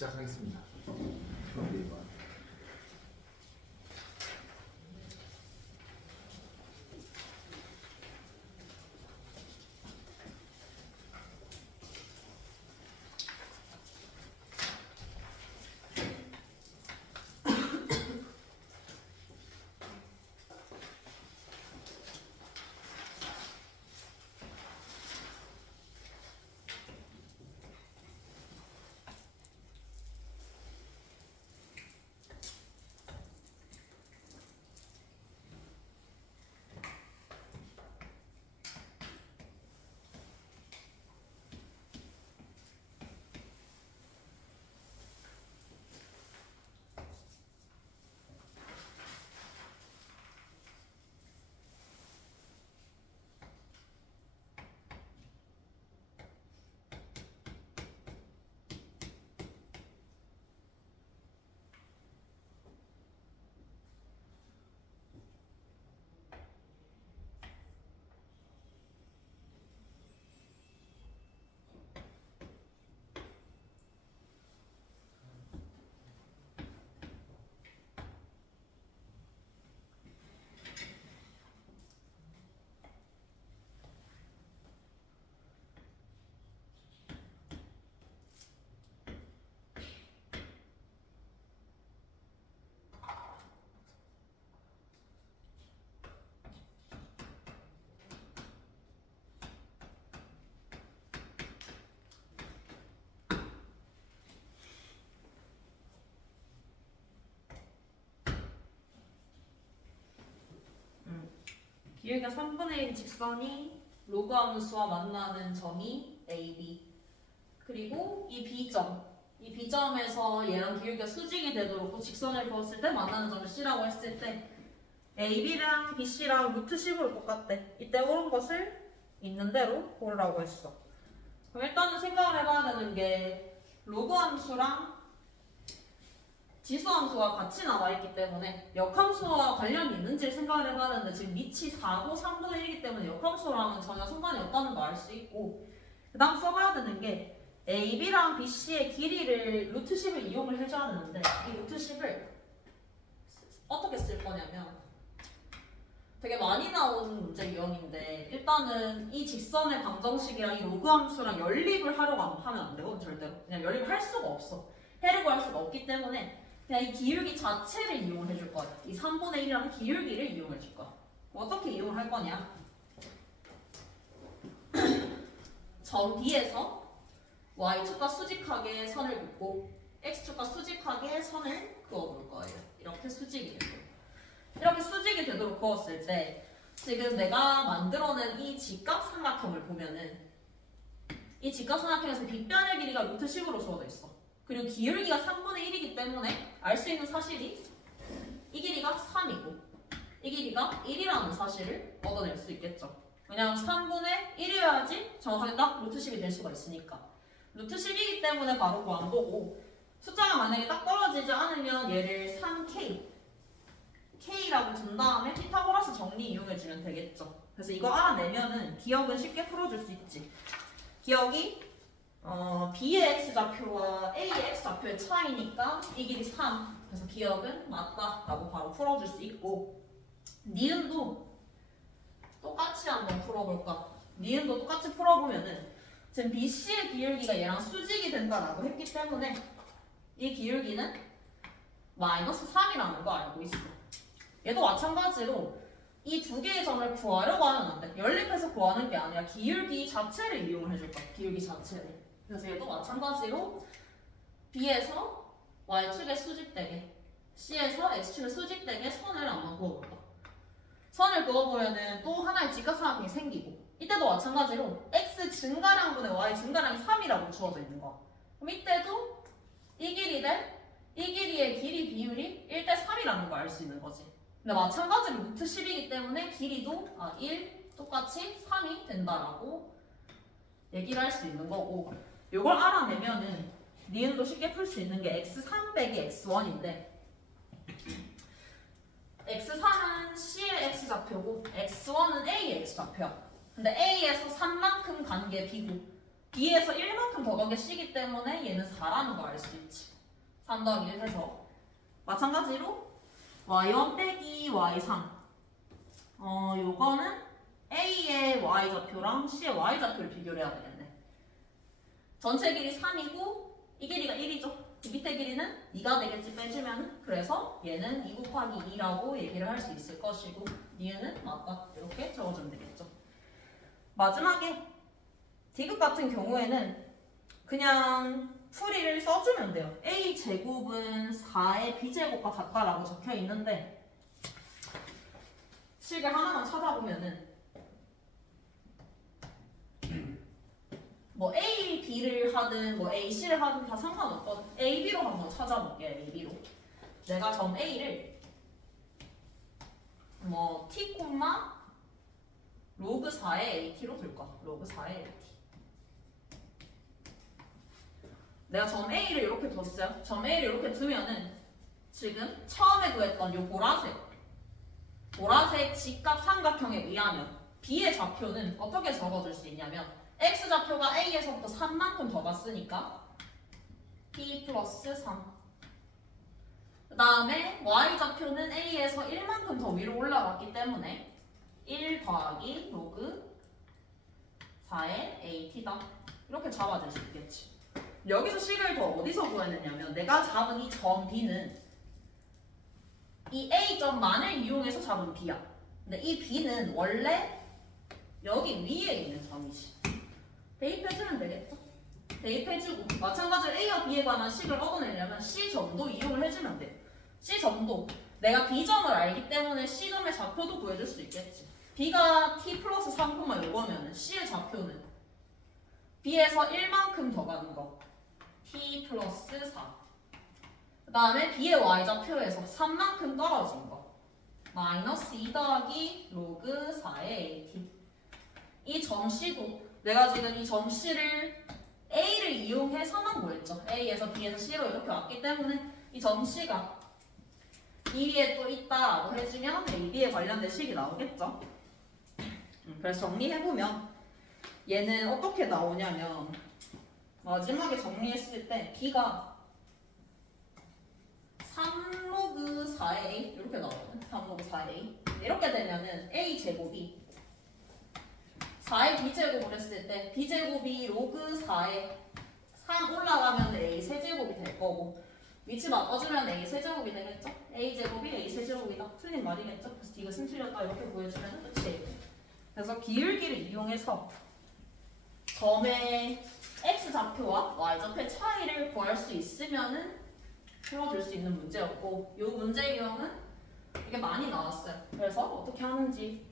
시작하겠습니다. 기울기가 3분의 1 직선이 로그 함수와 만나는 점이 AB. 그리고 이 B점에서 얘랑 기울기가 수직이 되도록 직선을 그었을 때 만나는 점을 C라고 했을 때 AB랑 BC랑 루트 10으로 똑같대. 이때 옳은 것을 있는 대로 고르라고 했어. 그럼 일단은 생각을 해봐야 되는 게 로그 함수랑 지수함수가 같이 나와있기 때문에 역함수와 관련이 있는지를 생각을 해봐야 되는데 지금 밑이 4고 3분의 1이기 때문에 역함수랑은 전혀 상관이 없다는 걸 알 수 있고 그 다음 써봐야 되는 게 AB랑 BC의 길이를 루트 10을 이용을 해줘야 되는데 이 루트 10을 어떻게 쓸 거냐면 되게 많이 나온 문제 유형인데 일단은 이 직선의 방정식이랑 이 로그 함수랑 연립을 하려고 하면 안 되거든 절대로. 그냥 연립을 할 수가 없어. 해려고 할 수가 없기 때문에 그냥 이 기울기 자체를 이용을 해줄 거야. 이 3분의 1이라는 기울기를 이용해 줄 거야. 어떻게 이용을 할 거냐? 점 B에서 Y축과 수직하게 선을 긋고 X축과 수직하게 선을 그어볼 거예요. 이렇게 수직이 되도록. 이렇게 수직이 되도록 그었을 때 지금 내가 만들어낸 이 직각삼각형을 보면은 이 직각삼각형에서 빗변의 길이가 루트 10으로 주어져 있어. 그리고 기울기가 3분의 1이기 때문에 알 수 있는 사실이 이 길이가 3이고 이 길이가 1이라는 사실을 얻어낼 수 있겠죠. 왜냐하면 3분의 1이어야지 정확하게 딱 루트 10이 될 수가 있으니까. 루트 10이기 때문에 바로 구한 거고 숫자가 만약에 딱 떨어지지 않으면 얘를 3K K라고 준 다음에 피타고라스 정리 이용해주면 되겠죠. 그래서 이거 알아내면은 기억은 쉽게 풀어줄 수 있지. 기억이 B의 X좌표와 A의 X좌표의 차이니까 이 길이 3. 그래서 기억은 맞다 라고 바로 풀어줄 수 있고 니은도 똑같이 한번 풀어볼까? 니은도 똑같이 풀어보면은 지금 BC의 기울기가 얘랑 수직이 된다라고 했기 때문에 이 기울기는 마이너스 3이라는 거 알고 있어. 얘도 마찬가지로 이 두 개의 점을 구하려고 하면 안 돼. 연립해서 구하는 게 아니라 기울기 자체를 이용을 해줄 거야. 기울기 자체를. 그래서 얘도 마찬가지로 B에서 Y축에 수직되게 C에서 X축에 수직되게 선을 한번 그어볼까. 선을 그어보면은 또 하나의 직각삼각형이 생기고 이때도 마찬가지로 X 증가량분의 Y 증가량이 3이라고 주어져 있는 거야. 그럼 이때도 이 길이 대 이 길이의 길이 비율이 1대 3이라는 걸 알 수 있는 거지. 근데 마찬가지로 루트 10이기 때문에 길이도 1 똑같이 3이 된다라고 얘기를 할 수 있는 거고 이걸 알아내면은 니은도 쉽게 풀 수 있는 게 x3 빼기 x1인데 x3은 C의 x좌표고 x1은 A의 x좌표야. 근데 A에서 3만큼 간 게 B고 b에서 1만큼 더 간 게 c이기 때문에 얘는 4라는 걸 알 수 있지. 3 더하기 1 해서 마찬가지로 y1 빼기 y3 요거는 a의 y좌표랑 c의 y좌표를 비교를 해야 되겠네. 전체 길이 3이고 이 길이가 1이죠. 이 밑에 길이는 2가 되겠지 빼주면. 그래서 얘는 2 곱하기 2라고 얘기를 할 수 있을 것이고 니은은 맞다 이렇게 적어주면 되겠죠. 마지막에 디귿 같은 경우에는 그냥 풀이를 써주면 돼요. a제곱은 4의 b제곱과 같다라고 적혀 있는데 식을 하나만 찾아보면은 뭐 A, B를 하든 뭐 A, C를 하든 다 상관없거든. A, B로 한번 찾아볼게요. A, B로. 내가 점 A를 뭐 T, 로그 4의 AT로 둘 거야. 로그 4의 AT. 내가 점 A를 이렇게 뒀어요. 점 A를 이렇게 두면은 지금 처음에 구했던 요 보라색 직각 삼각형에 의하면 B의 좌표는 어떻게 적어줄 수 있냐면 X좌표가 A에서부터 3만큼 더 갔으니까 P 플러스 3. 그 다음에 Y좌표는 A에서 1만큼 더 위로 올라갔기 때문에 1 더하기 로그 4의 AT다. 이렇게 잡아줄 수 있겠지. 여기서 식을 더 어디서 구해냈냐면 내가 잡은 이 점 B는 이 A점만을 이용해서 잡은 B야. 근데 이 B는 원래 여기 위에 있는 점이지. 대입해주면 되겠죠? 대입해주고 마찬가지로 A와 B에 관한 식을 얻어내려면 C점도 이용을 해주면 돼. C점도 내가 B점을 알기 때문에 C점의 좌표도 구해줄 수 있겠지. B가 T 플러스 3, 요거면 C의 좌표는 B에서 1만큼 더 가는 거 T 플러스 4. 그 다음에 B의 Y좌표에서 3만큼 떨어진 거 마이너스 2 더하기 로그 4의 AT. 이 점 C도 내가 지금 이 점 C를 A를 이용해서만 구했죠. A에서 B에서 C로 이렇게 왔기 때문에 이 점 C가 이 위에 또 있다라고 해주면 AB에 관련된 식이 나오겠죠. 그래서 정리해보면 얘는 어떻게 나오냐면 마지막에 정리했을 때 B가 3로그 4A 이렇게 나오거든. 3로그 4A 이렇게 되면은 A제곱이 4의 b제곱을 했을 때 b제곱이 로그 4에 3 올라가면 a 세제곱이 될 거고 위치 바꿔주면 a 세제곱이 되겠죠? a제곱이 a 세제곱이다. 틀린 말이겠죠? 그래서 디귿은 틀렸다 이렇게 보여주면 끝이에요. 그래서 기울기를 이용해서 점의 x좌표와 y좌표의 차이를 구할 수 있으면은 풀어줄 수 있는 문제였고 이 문제의 경우는 이게 많이 나왔어요. 그래서 어떻게 하는지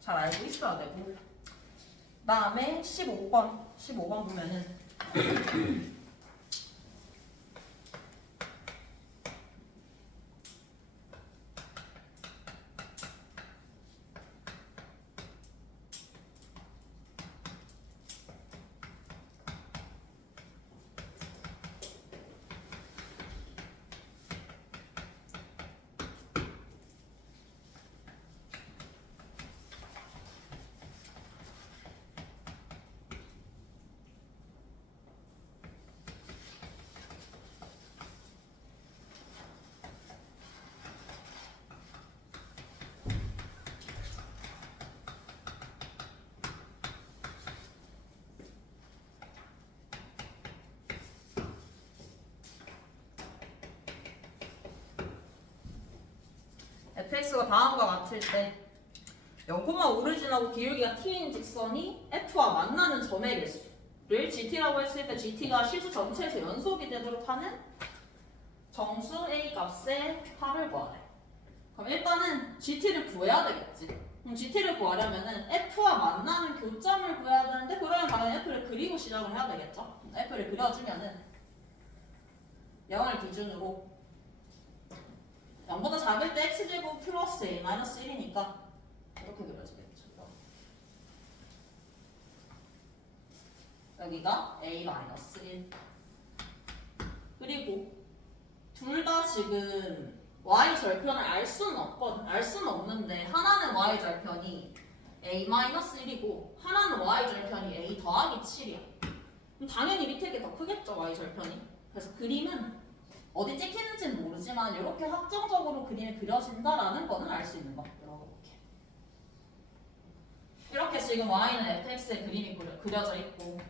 잘 알고 있어야 되고 그 다음에 15번 보면은 fx가 다음과 같을 때 0,5를 지나고 기울기가 t인 직선이 f와 만나는 점의 개수를 gt라고 했을 때 gt가 실수 전체에서 연속이 되도록 하는 정수 a 값의 합을 구하래. 그럼 일단은 gt를 구해야 되겠지. 그럼 gt를 구하려면은 f와 만나는 교점을 구해야 되는데 그러면 당연히 f를 그리고 시작을 해야 되겠죠. f를 그려주면은 0을 기준으로 0보다 작을 때 x제곱 플러스 a 마이너스 1이니까 이렇게 그려지겠죠. 여기가 a 마이너스 1. 그리고 둘 다 지금 y 절편을 알 수는 없거든. 알 수는 없는데 하나는 y 절편이 a 마이너스 1이고 하나는 y 절편이 a 더하기 7이야. 그럼 당연히 밑에 게 더 크겠죠, y 절편이. 그래서 그림은 어디 찍히는지는 모르지만 이렇게 확정적으로 그림이 그려진다라는 거는 알 수 있는 거. 이렇게 지금 y는 fx의 그림이 그려져 있고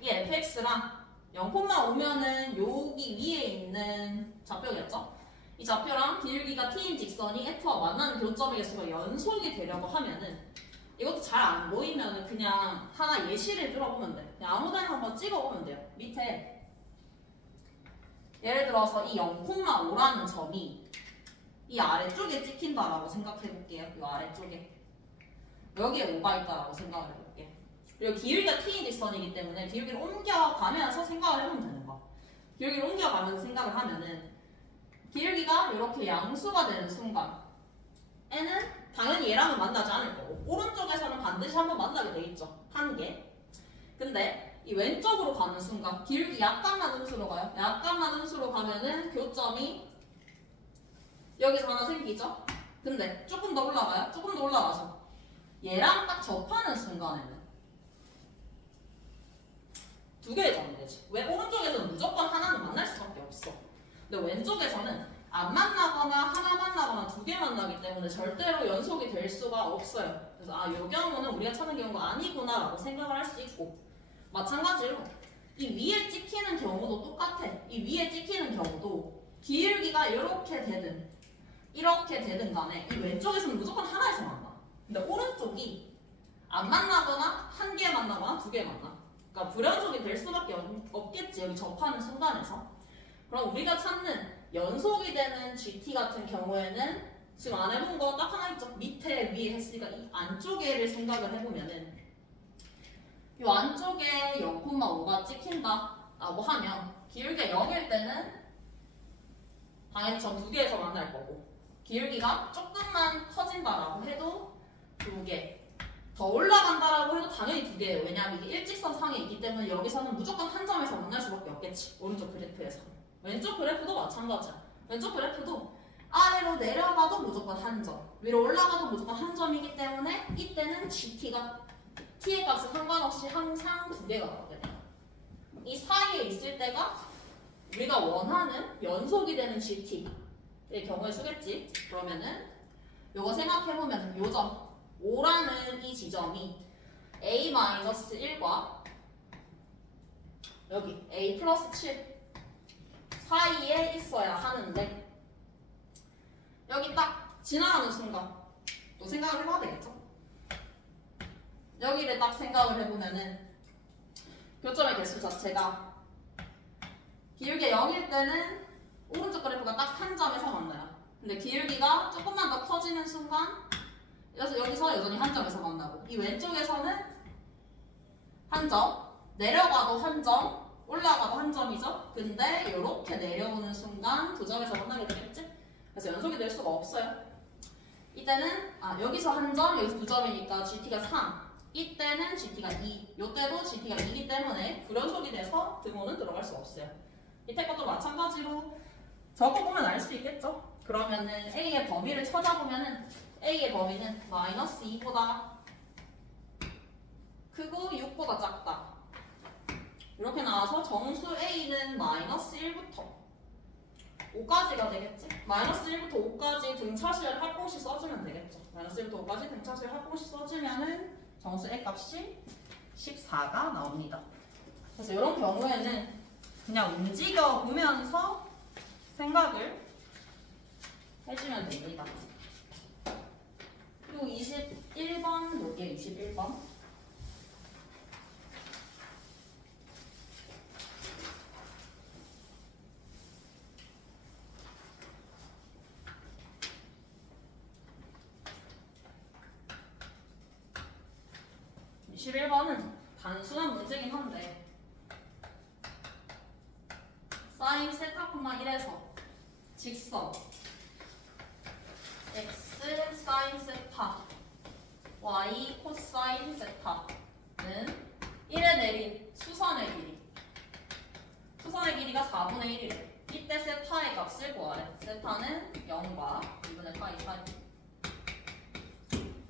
이 fx랑 0,5면은 여기 위에 있는 좌표겠죠? 이 좌표랑 기울기가 t인 직선이 f와 만나는 교점의 개수가 연속이 되려고 하면은 이것도 잘 안 보이면은 그냥 하나 예시를 들어보면 돼. 그냥 아무데나 한번 찍어보면 돼요. 밑에 예를 들어서 이 0,5라는 점이 이 아래쪽에 찍힌다라고 생각해볼게요. 이 아래쪽에 여기에 5가 있다라고 생각을 해볼게. 그리고 기울기가 t인 직선이기 때문에 기울기를 옮겨가면서 생각을 해보면 되는 거야. 기울기를 옮겨가면서 생각을 하면은 기울기가 이렇게 양수가 되는 순간 n은 당연히 얘랑은 만나지 않을 거고 오른쪽에서는 반드시 한번 만나게 돼 있죠. 한 개. 근데 이 왼쪽으로 가는 순간 기울기 약간만 음수로 가요. 약간만 음수로 가면은 교점이 여기서 하나 생기죠. 근데 조금 더 올라가요. 조금 더 올라가죠. 얘랑 딱 접하는 순간에는 두 개의 점이 되지. 왜 오른쪽에서는 무조건 하나는 만날 수밖에 없어. 근데 왼쪽에서는 안 만나거나 하나 만나거나 두 개 만나기 때문에 절대로 연속이 될 수가 없어요. 그래서 아, 이 경우는 우리가 찾는 경우가 아니구나 라고 생각을 할 수 있고 마찬가지로 이 위에 찍히는 경우도 똑같아. 이 위에 찍히는 경우도 기울기가 이렇게 되든 이렇게 되든 간에 이 왼쪽에서는 무조건 하나에서 만나. 근데 오른쪽이 안 만나거나 한 개 만나거나 두 개 만나. 그러니까 불연속이 될 수밖에 없겠지. 여기 접하는 순간에서. 그럼 우리가 찾는 연속이 되는 GT 같은 경우에는 지금 안 해본 거 딱 하나 있죠. 밑에 위에 했으니까 이 안쪽에를 생각을 해보면은 이 안쪽에 0,5가 찍힌다 라고 하면 기울기가 0일 때는 당연히 점 두 개에서 만날 거고 기울기가 조금만 커진다라고 해도 두 개 더 올라간다라고 해도 당연히 두 개예요. 왜냐하면 이게 일직선 상에 있기 때문에 여기서는 무조건 한 점에서 만날 수밖에 없겠지. 오른쪽 그래프에서. 왼쪽 그래프도 마찬가지야. 왼쪽 그래프도 아래로 내려가도 무조건 한 점, 위로 올라가도 무조건 한 점이기 때문에 이때는 GT가 T의 값에 상관없이 항상 두 개가 나오게 돼요. 이 사이에 있을 때가 우리가 원하는 연속이 되는 GT의 경우에 쓰겠지. 그러면은 요거 생각해보면 요 점 5라는 이 지점이 A-1과 여기 A 플러스 7 사이에 있어야 하는데 여기 딱 지나가는 순간 또 생각을 해봐야 되겠죠? 여기를 딱 생각을 해보면은 교점의 개수 자체가 기울기가 0일 때는 오른쪽 그래프가 딱 한 점에서 만나요. 근데 기울기가 조금만 더 커지는 순간 여기서 여전히 한 점에서 만나고 이 왼쪽에서는 한 점, 내려가도 한 점, 올라가도 한 점이죠. 근데 이렇게 내려오는 순간 두 점에서 만나게 되겠지? 그래서 연속이 될 수가 없어요. 이때는 여기서 한 점, 여기서 두 점이니까 GT가 3. 이때는 GT가 2. 이때도 GT가 2이기 때문에 불연속이 돼서 등호는 들어갈 수 없어요. 이때 것도 마찬가지로 적어보면 알 수 있겠죠? 그러면은 A의 범위를 찾아보면은 A의 범위는 마이너스 2보다 크고 6보다 작다. 이렇게 나와서 정수 A는 마이너스 1부터 5까지가 되겠지? 마이너스 1부터 5까지 등차수열 활공식 써주면 되겠죠? 마이너스 1부터 5까지 등차수열 활공식 써주면은 정수 A 값이 14가 나옵니다. 그래서 이런 경우에는 그냥 움직여 보면서 생각을 해주면 됩니다. 그리고 21번 볼게요. 21번. (21번은) 단순한 문제긴 한데 사인 세타 콤마 1에서 직선 x 사인 세타 y 코사인 세타는 1에 내린 수선의 길이 수선의 길이가 4분의 1이래. 이때 세타의 값을 구하래. 세타는 0과 2분의 파이 사이.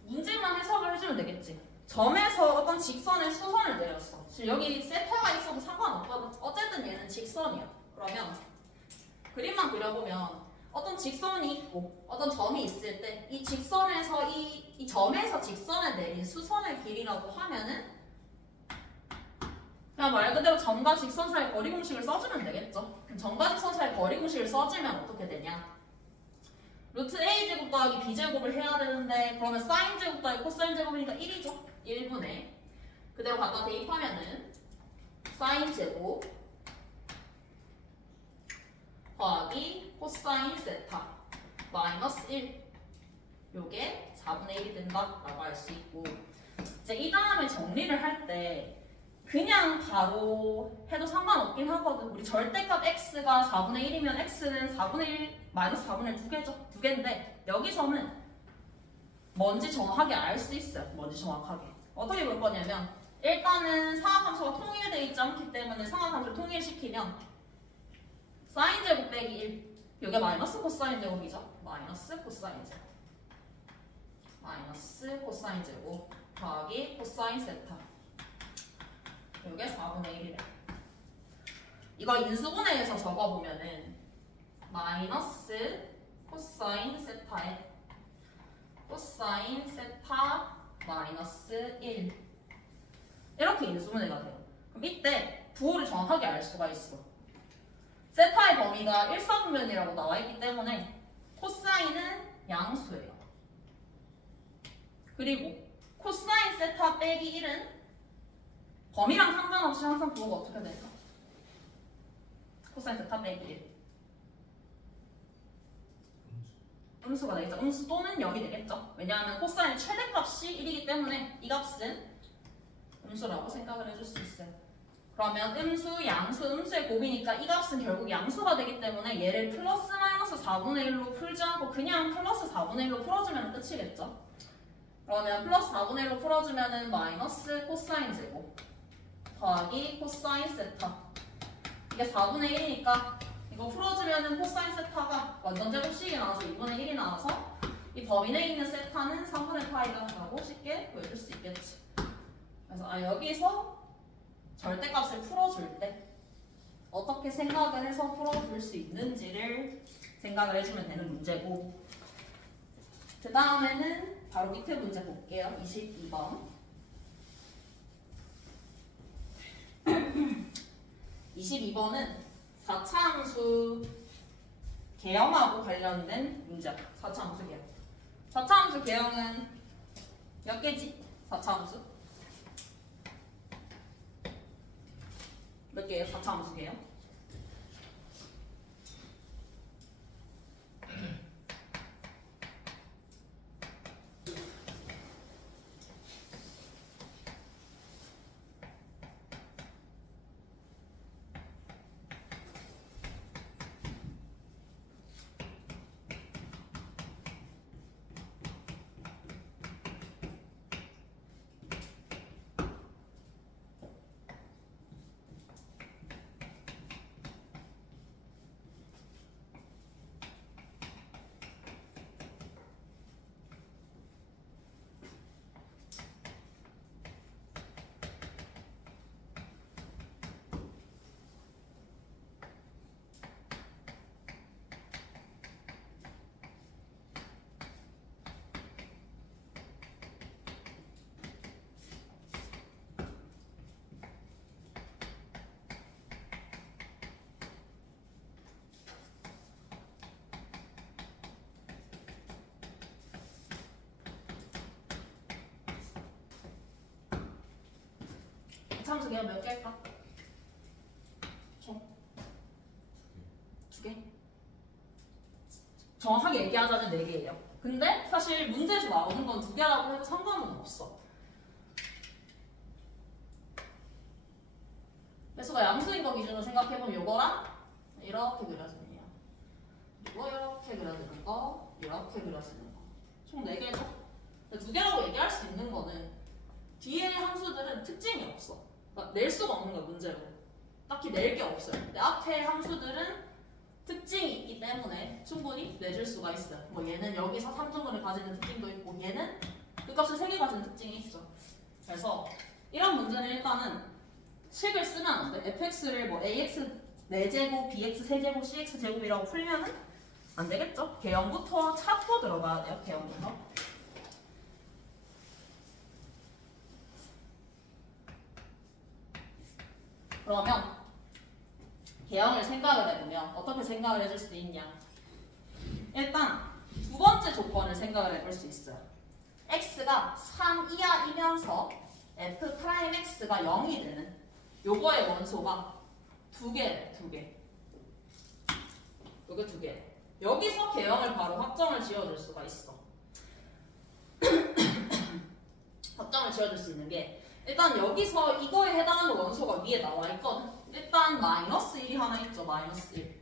문제만 해석을 해주면 되겠지. 점에서 어떤 직선의 수선을 내렸어. 지금 여기 세타가 있어도 상관없거든. 어쨌든 얘는 직선이야. 그러면 그림만 그려보면 어떤 직선이 있고 어떤 점이 있을 때 이 직선에서 이 점에서 직선을 내린 수선의 길이라고 하면은 그냥 말 그대로 점과 직선 사이 거리 공식을 써주면 되겠죠. 그럼 점과 직선 사이 거리 공식을 써주면 어떻게 되냐? 루트 a제곱 더하기 b제곱을 해야 되는데 그러면 사인제곱 더하기 코사인제곱이니까 1이죠. 1분의 그대로 갖다 대입하면은 사인제곱 더하기 코사인 세타 마이너스 1 요게 4분의 1이 된다라고 할 수 있고 이제 이 다음에 정리를 할 때 그냥 바로 해도 상관없긴 하거든. 우리 절대값 x가 4분의 1이면 x는 4분의 1 마이너스 4분의 1 두 개죠. 두 개인데 여기서는 뭔지 정확하게 알 수 있어요. 뭔지 정확하게. 어떻게 볼 거냐면 일단은 상하함수가 통일되어 있지 않기 때문에 상하함수를 통일시키면 사인 제곱 빼기 1 이게 마이너스 코사인 제곱이죠. 마이너스 코사인 제곱 마이너스 코사인 제곱 더하기 코사인 세타 이게 4분의 1이래. 이거 인수분해해서 적어보면은 마이너스 코사인 세타에 코사인 세타 마이너스 1 이렇게 인수분해가 돼요. 그럼 이때 부호를 정확하게 알 수가 있어. 세타의 범위가 1사분면이라고 나와있기 때문에 코사인은 양수예요. 그리고 코사인 세타 빼기 1은 범위랑 상관없이 항상 부호가 어떻게 될까? 코사인 세타 빼기 1 음수가 되겠죠. 음수 또는 0이 되겠죠. 왜냐하면 코사인의 최대값이 1이기 때문에 이 값은 음수라고 생각을 해줄 수 있어요. 그러면 음수, 양수, 음수의 곱이니까 이 값은 결국 양수가 되기 때문에 얘를 플러스 마이너스 4분의 1로 풀지 않고 그냥 플러스 4분의 1로 풀어주면 끝이겠죠. 그러면 플러스 4분의 1로 풀어주면 마이너스 코사인 제곱 더하기 코사인 세타 이게 4분의 1이니까 이거 풀어주면 코사인 세타가 완전 제곱식이 나와서 2분의 1이 나와서 이 범위 내에 있는 세타는 3분의 파이다 라고 쉽게 보여줄 수 있겠지. 그래서 여기서 절대값을 풀어줄 때 어떻게 생각을 해서 풀어줄 수 있는지를 생각을 해주면 되는 문제고 그 다음에는 바로 밑에 문제 볼게요. 22번 22번은 4차 함수 개형하고 관련된 문제야. 4차 함수 개형. 4차 함수 개형은 몇 개지? 4차 함수? 몇 개예요? 4차 함수 개형? 함수 개형 몇 개일까? 총? 2개? 정확하게 얘기하자면 4개예요. 근데 사실 문제에서 나오는 건 2개라고 해도 상관은 없어. 배수가 양수인 거 기준으로 생각해보면 이거랑 이렇게 그려지는 거 그리고 이렇게 그려지는 거 이렇게 그려지는 거 총 4개죠? 2개라고 얘기할 수 있는 거는 뒤에 함수들은 특징이 없어. 그러니까 낼 수가 없는 거야, 문제로. 딱히 낼 게 없어요. 근데 앞에 함수들은 특징이 있기 때문에 충분히 내줄 수가 있어요. 뭐 얘는 여기서 3점을 가지는 특징도 있고 얘는 그 값을 3개 가지는 특징이 있어. 그래서 이런 문제는 일단은 식을 쓰면 안 돼. fx를 뭐 ax 4제곱, bx 3제곱, cx 제곱이라고 풀면은 안 되겠죠? 개형부터 찾고 들어가야 돼요. 개형부터. 그러면 개형을 생각을 해보면 어떻게 생각을 해줄 수 있냐? 일단 두 번째 조건을 생각을 해볼 수 있어요. x가 3 이하이면서 f'x가 0이 되는 요거의 원소가 두 개. 요게 두 개. 여기서 개형을 바로 확정을 지어줄 수가 있어. 확정을 지어줄 수 있는 게 일단 여기서 이거에 해당하는 원소가 위에 나와 있거든. 일단 마이너스 1이 하나 있죠. 마이너스 1.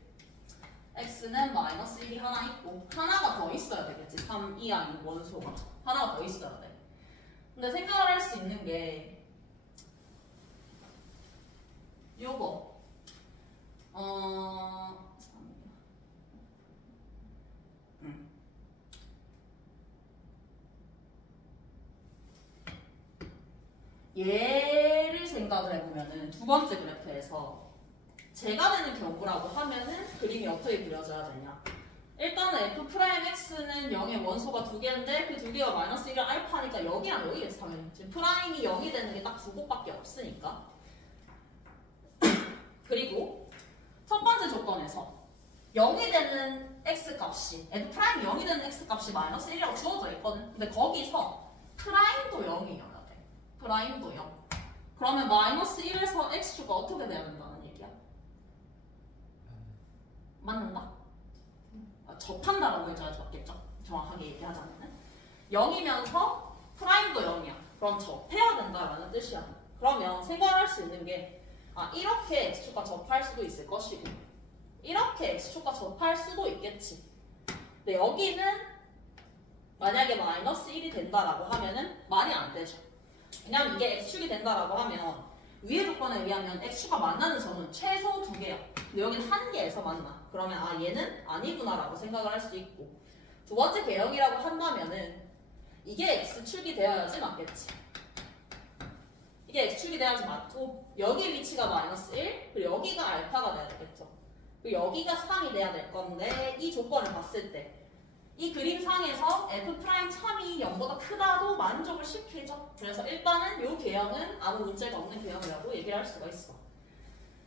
x는 마이너스 1이 하나 있고 하나가 더 있어야 되겠지. 3 이하인 원소가 하나가 더 있어야 돼. 근데 생각을 할 수 있는 게 요거 얘를 생각을 해보면은 두 번째 그래프에서 제가 되는 경우라고 하면은 그림이 어떻게 그려져야 되냐? 일단은 f'x는 0의 원소가 두 개인데 그 두 개가 마이너스 1은 알파니까 여기랑 여기겠어 당연히. 지금 프라임이 0이 되는 게 딱 두 곳밖에 없으니까. 그리고 첫 번째 조건에서 0이 되는 x 값이 f'이 0이 되는 x 값이 마이너스 1이라고 주어져 있거든. 근데 거기서 프라임도 0이어야 돼. 프라임도 0. 그러면 마이너스 1에서 x축가 어떻게 돼야 된다는 얘기야? 맞는다? 접한다라고 해줘야 맞겠죠? 정확하게 얘기하자면 0이면서 프라임도 0이야. 그럼 접해야 된다라는 뜻이야. 그러면 생각할 수 있는 게 이렇게 x축과 접할 수도 있을 것이고 이렇게 x축과 접할 수도 있겠지. 근데 여기는 만약에 마이너스 1이 된다라고 하면은 말이 안 되죠. 왜냐면 이게 x축이 된다라고 하면 위의 조건에 의하면 x축과 만나는 점은 최소 2개야. 근데 여기는 1개에서 만나. 그러면 얘는 아니구나라고 생각을 할 수 있고 두 번째 개형이라고 한다면은 이게 x축이 되어야지 맞겠지. 이게 x축이 돼야지 맞고 여기 위치가 마이너스 1 그리고 여기가 알파가 돼야 되겠죠. 그리고 여기가 3이 돼야 될 건데 이 조건을 봤을 때 이 그림상에서 f'참이 0보다 크다도 만족을 시키죠. 그래서 일단은 이 개형은 아무 문제가 없는 개형이라고 얘기를 할 수가 있어.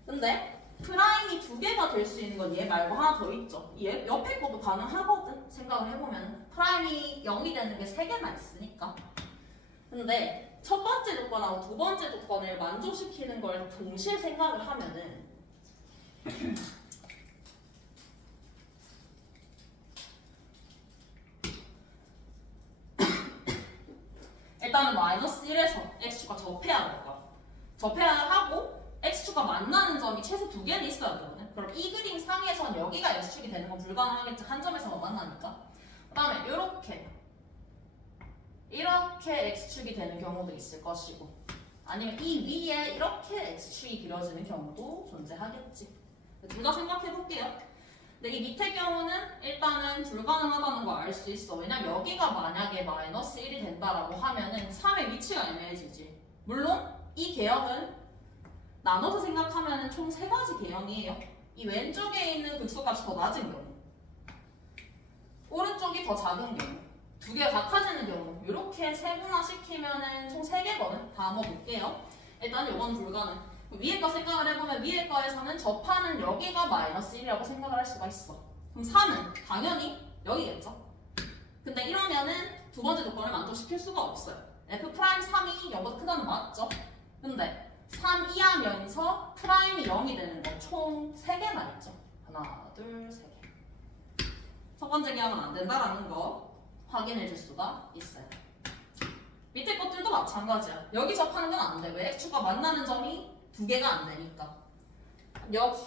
근데 프라임이 두 개가 될 수 있는 건 얘 말고 하나 더 있죠. 얘 옆에 것도 가능하거든. 생각을 해보면 프라임이 0이 되는 게 3개나 있으니까. 근데 첫 번째 조건하고 두 번째 조건을 만족시키는 걸 동시에 생각을 하면은 일단은 마이너스 1에서 x축과 접해야 될 거야. 접해야 하고 x축과 만나는 점이 최소 2개는 있어야 되거든. 그럼 이 그림 상에선 여기가 x축이 되는 건 불가능하겠지. 한 점에서만 만나니까. 그 다음에 이렇게 x축이 되는 경우도 있을 것이고 아니면 이 위에 이렇게 x축이 그려지는 경우도 존재하겠지. 둘 다 생각해 볼게요. 근데 이 밑에 경우는 일단은 불가능하다는 걸 알 수 있어. 왜냐면 여기가 만약에 마이너스 1이 된다라고 하면은 3의 위치가 애매해지지. 물론 이 개형은 나눠서 생각하면은 총 3가지 개형이에요. 이 왼쪽에 있는 극소값이 더 낮은 경우, 오른쪽이 더 작은 경우, 두 개가 같아지는 경우 이렇게 세분화시키면은 총 3개거든. 다 한번 볼게요. 일단 이건 불가능. 위에 거 생각을 해보면 위에 거에서는 접하는 여기가 마이너스 1이라고 생각을 할 수가 있어. 그럼 3은 당연히 여기겠죠. 근데 이러면은 두 번째 조건을 만족시킬 수가 없어요. f'3이 0보다 크다는 맞죠? 근데 3 이하면서 프라임이 0이 되는 건 총 3개나 있죠. 하나, 둘, 3개. 첫 번째 개형은 안 된다라는 거 확인해 줄 수가 있어요. 밑에 것들도 마찬가지야. 여기 접하는 건 안 돼. 왜? x축과 만나는 점이 2개가 안 되니까. 여기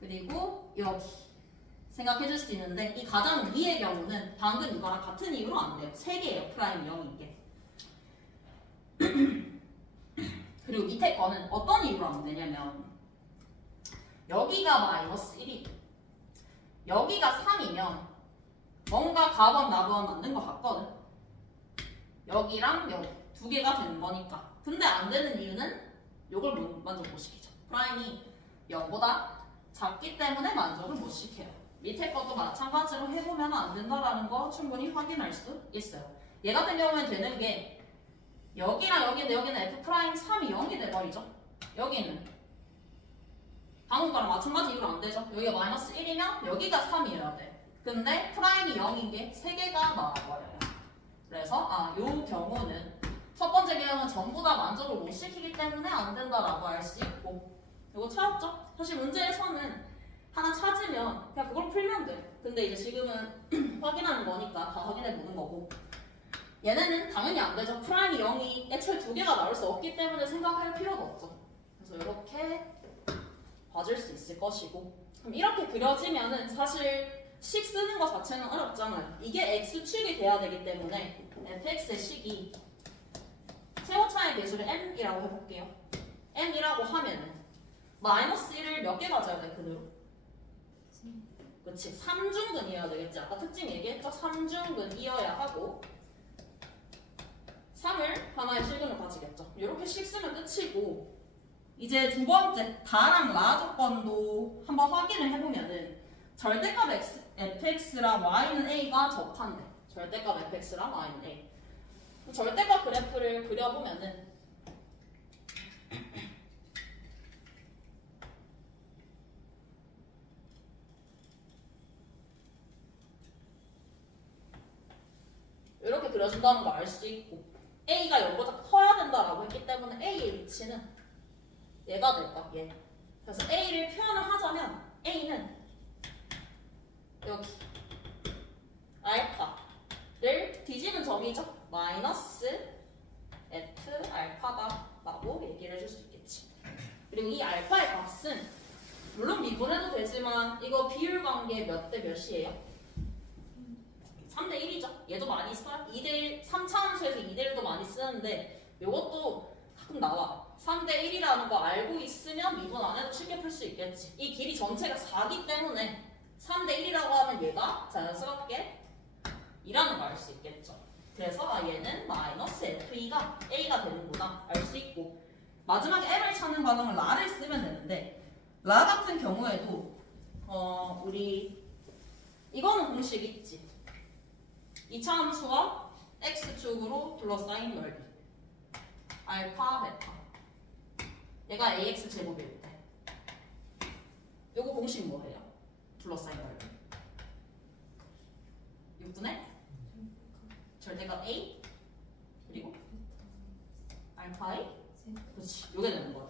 그리고 여기 생각해 줄 수 있는데 이 가장 위의 경우는 방금 이거랑 같은 이유로 안 돼요. 3개예요. 프라임 0인 게. 그리고 밑에 거는 어떤 이유로 안 되냐면 여기가 마이너스 1이고 여기가 3이면 뭔가 가번 나번 맞는 것 같거든. 여기랑 여기 두 개가 되는 거니까. 근데 안 되는 이유는 이걸 만족 못 시키죠. 프라임이 0보다 작기 때문에 만족을 못 시켜요. 밑에 것도 마찬가지로 해보면 안 된다라는 거 충분히 확인할 수 있어요. 얘 같은 경우엔 되는 게 여기랑 여기인데 여기는 F'3이 0이 돼버리죠. 여기는 방금 거랑 마찬가지 이유로 안 되죠. 여기가 마이너스 1이면 여기가 3이어야 돼. 근데 프라임이 0인 게 3개가 나와버려요. 그래서 요 경우는 첫 번째 경우는 전부 다 만족을 못 시키기 때문에 안 된다라고 할 수 있고, 이거 찾았죠? 사실 문제에서는 하나 찾으면 그냥 그걸 풀면 돼. 근데 이제 지금은 확인하는 거니까 다 확인해 보는 거고, 얘네는 당연히 안 되죠. 프라임이 0이 애초에 두 개가 나올 수 없기 때문에 생각할 필요도 없죠. 그래서 이렇게 봐줄 수 있을 것이고, 그럼 이렇게 그려지면은 사실 식 쓰는 거 자체는 어렵잖아요. 이게 x축이 돼야 되기 때문에 fx의 식이 최고차의 계수를 m이라고 해볼게요. m이라고 하면은 마이너스 1을 몇 개 가져야 돼, 그대로? 그치, 3중근이어야 되겠지. 아까 특징 얘기했죠? 3중근이어야 하고 3을 하나의 실근을 가지겠죠. 이렇게 식 쓰면 끝이고, 이제 두 번째 다랑 라 조건도 한번 확인을 해보면은 절대값 fx랑 y는 a가 접한대. 절대값 fx랑 y는 a. 절대값 그래프를 그려보면은 이렇게 그려준다는 거 알 수 있고, a가 0보다 커야 된다라고 했기 때문에 a의 위치는 얘가 될까? 얘. 그래서 a를 표현을 하자면 a는 여기 알파를 뒤지는 점이죠. 마이너스 f 알파다 라고 얘기를 해줄 수 있겠지. 그리고 이 알파의 값은 물론 미분해도 되지만 이거 비율 관계 몇 대 몇이에요? 3대 1이죠. 얘도 많이 써요. 2대1, 3차 함수에서 2대1도 많이 쓰는데 이것도 가끔 나와. 3대 1이라는 거 알고 있으면 미분 안 해도 쉽게 풀 수 있겠지. 이 길이 전체가 4기 때문에 3대 1이라고 하면 얘가 자연스럽게 2라는 거 알 수 있겠죠. 그래서 얘는 마이너스 f2가 a가 되는구나 알 수 있고, 마지막에 m을 찾는 과정은 라를 쓰면 되는데, 라 같은 경우에도 우리 이거는 공식 있지. 2차 함수와 x축으로 둘러싸인 넓이 알파 베타, 얘가 ax 제곱일 때 요거 공식 뭐예요? 둘러싸인 넓이 6분의 절대값 a 그리고 알파의 그렇지, 요게 되는 거야.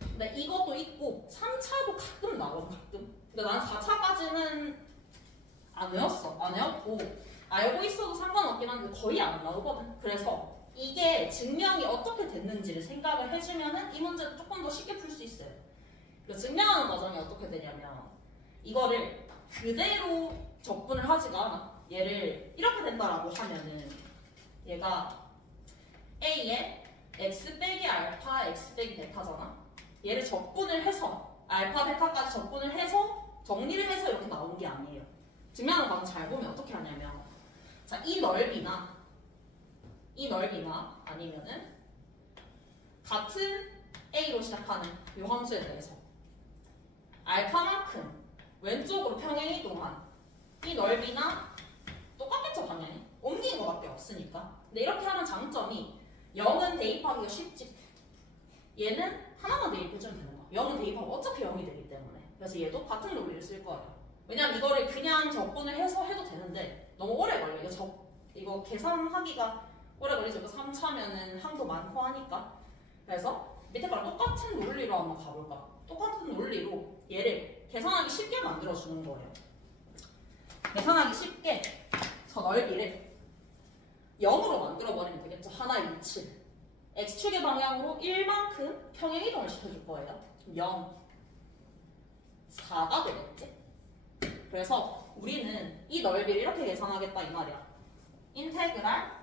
근데 이것도 있고 3차도 가끔 나오고 가끔. 근데 난 4차까지는 안 외웠어. 안 외웠고 알고 있어도 상관없긴 한데 거의 안 나오거든. 그래서 이게 증명이 어떻게 됐는지를 생각을 해주면은 이 문제도 조금 더 쉽게 풀 수 있어요. 그래서 증명하는 과정이 어떻게 되냐면 이거를 그대로 적분을 하지가 않아. 얘를 이렇게 된다라고 하면은 얘가 a에 x 빼기 알파 x 빼기 베타잖아. 얘를 적분을 해서 알파 베타까지 적분을 해서 정리를 해서 이렇게 나온 게 아니에요. 증명하는 과정 잘 보면 어떻게 하냐면, 자, 이 넓이나 아니면은 같은 a로 시작하는 이 함수에 대해서 알파만큼 왼쪽으로 평행 이동한 이 넓이나 똑같겠죠, 당연히. 옮기는 것밖에 없으니까. 근데 이렇게 하면 장점이 0은 대입하기가 쉽지. 얘는 하나만 대입해주면 되는 거야. 0은 대입하면 어차피 0이 되기 때문에. 그래서 얘도 같은 논리를 쓸 거예요. 왜냐면 이거를 그냥 적분을 해서 해도 되는데 너무 오래 걸려. 이거 계산하기가 오래 걸리죠. 3차면은 항도 많고 하니까. 그래서 밑에 거랑 똑같은 논리로 한번 가볼까? 똑같은 논리로 얘를 계산하기 쉽게 만들어주는 거예요. 계산하기 쉽게 저 넓이를 0으로 만들어버리면 되겠죠. 하나의 위치를. x축의 방향으로 1만큼 평행이동을 시켜줄 거예요. 0, 4가 되겠지? 그래서 우리는 이 넓이를 이렇게 계산하겠다 이 말이야. 인테그랄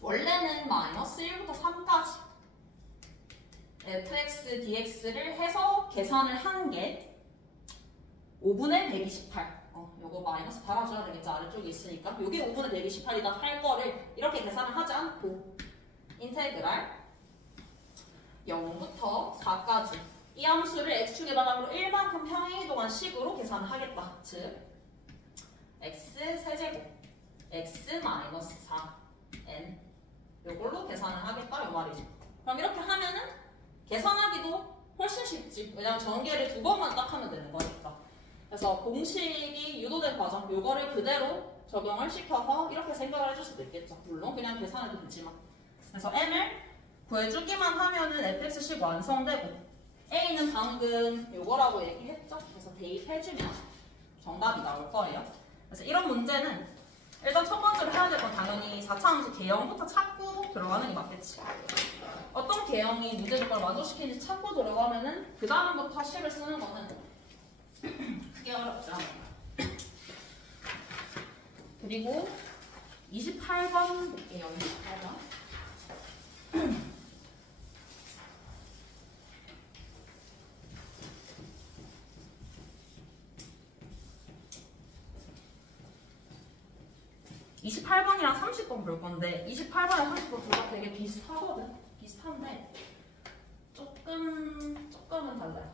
원래는 마이너스 1부터 3까지 fx dx를 해서 계산을 한 게 5분의 128 요거 마이너스 달아줘야 되겠죠. 아래쪽에 있으니까. 요게 5분의 128이다 할 거를 이렇게 계산을 하지 않고 인테그랄 0부터 4까지 이 함수를 x축의 반항으로 1만큼 평행이동한 식으로 계산을 하겠다. 즉 x 세제곱 x 마이너스 4n 요걸로 계산을 하겠다 요 말이지. 그럼 이렇게 하면은 계산하기도 훨씬 쉽지. 왜냐면 전개를 2번만 딱 하면 되는 거니까. 그래서 공식이 유도된 과정 요거를 그대로 적용을 시켜서 이렇게 생각을 해줄 수도 있겠죠. 물론 그냥 계산해도 되지만. 그래서 m을 구해주기만 하면은 fx식 완성되고 a는 방금 요거라고 얘기했죠. 그래서 대입해주면 정답이 나올 거예요. 그래서 이런 문제는 일단 첫 번째로 해야 될 건 당연히 4차 함수 개형부터 찾고 들어가는 게 맞겠지. 어떤 개형이 문제 조건을 만족시키는지 찾고 들어가면은 그 다음부터 식을 쓰는 거는 크게 어렵지 않아요. 그리고 28번 볼게요. 28번. 28번이랑 30번 볼 건데 28번이랑 30번 둘 다 되게 비슷하거든. 비슷한데 조금은 달라요.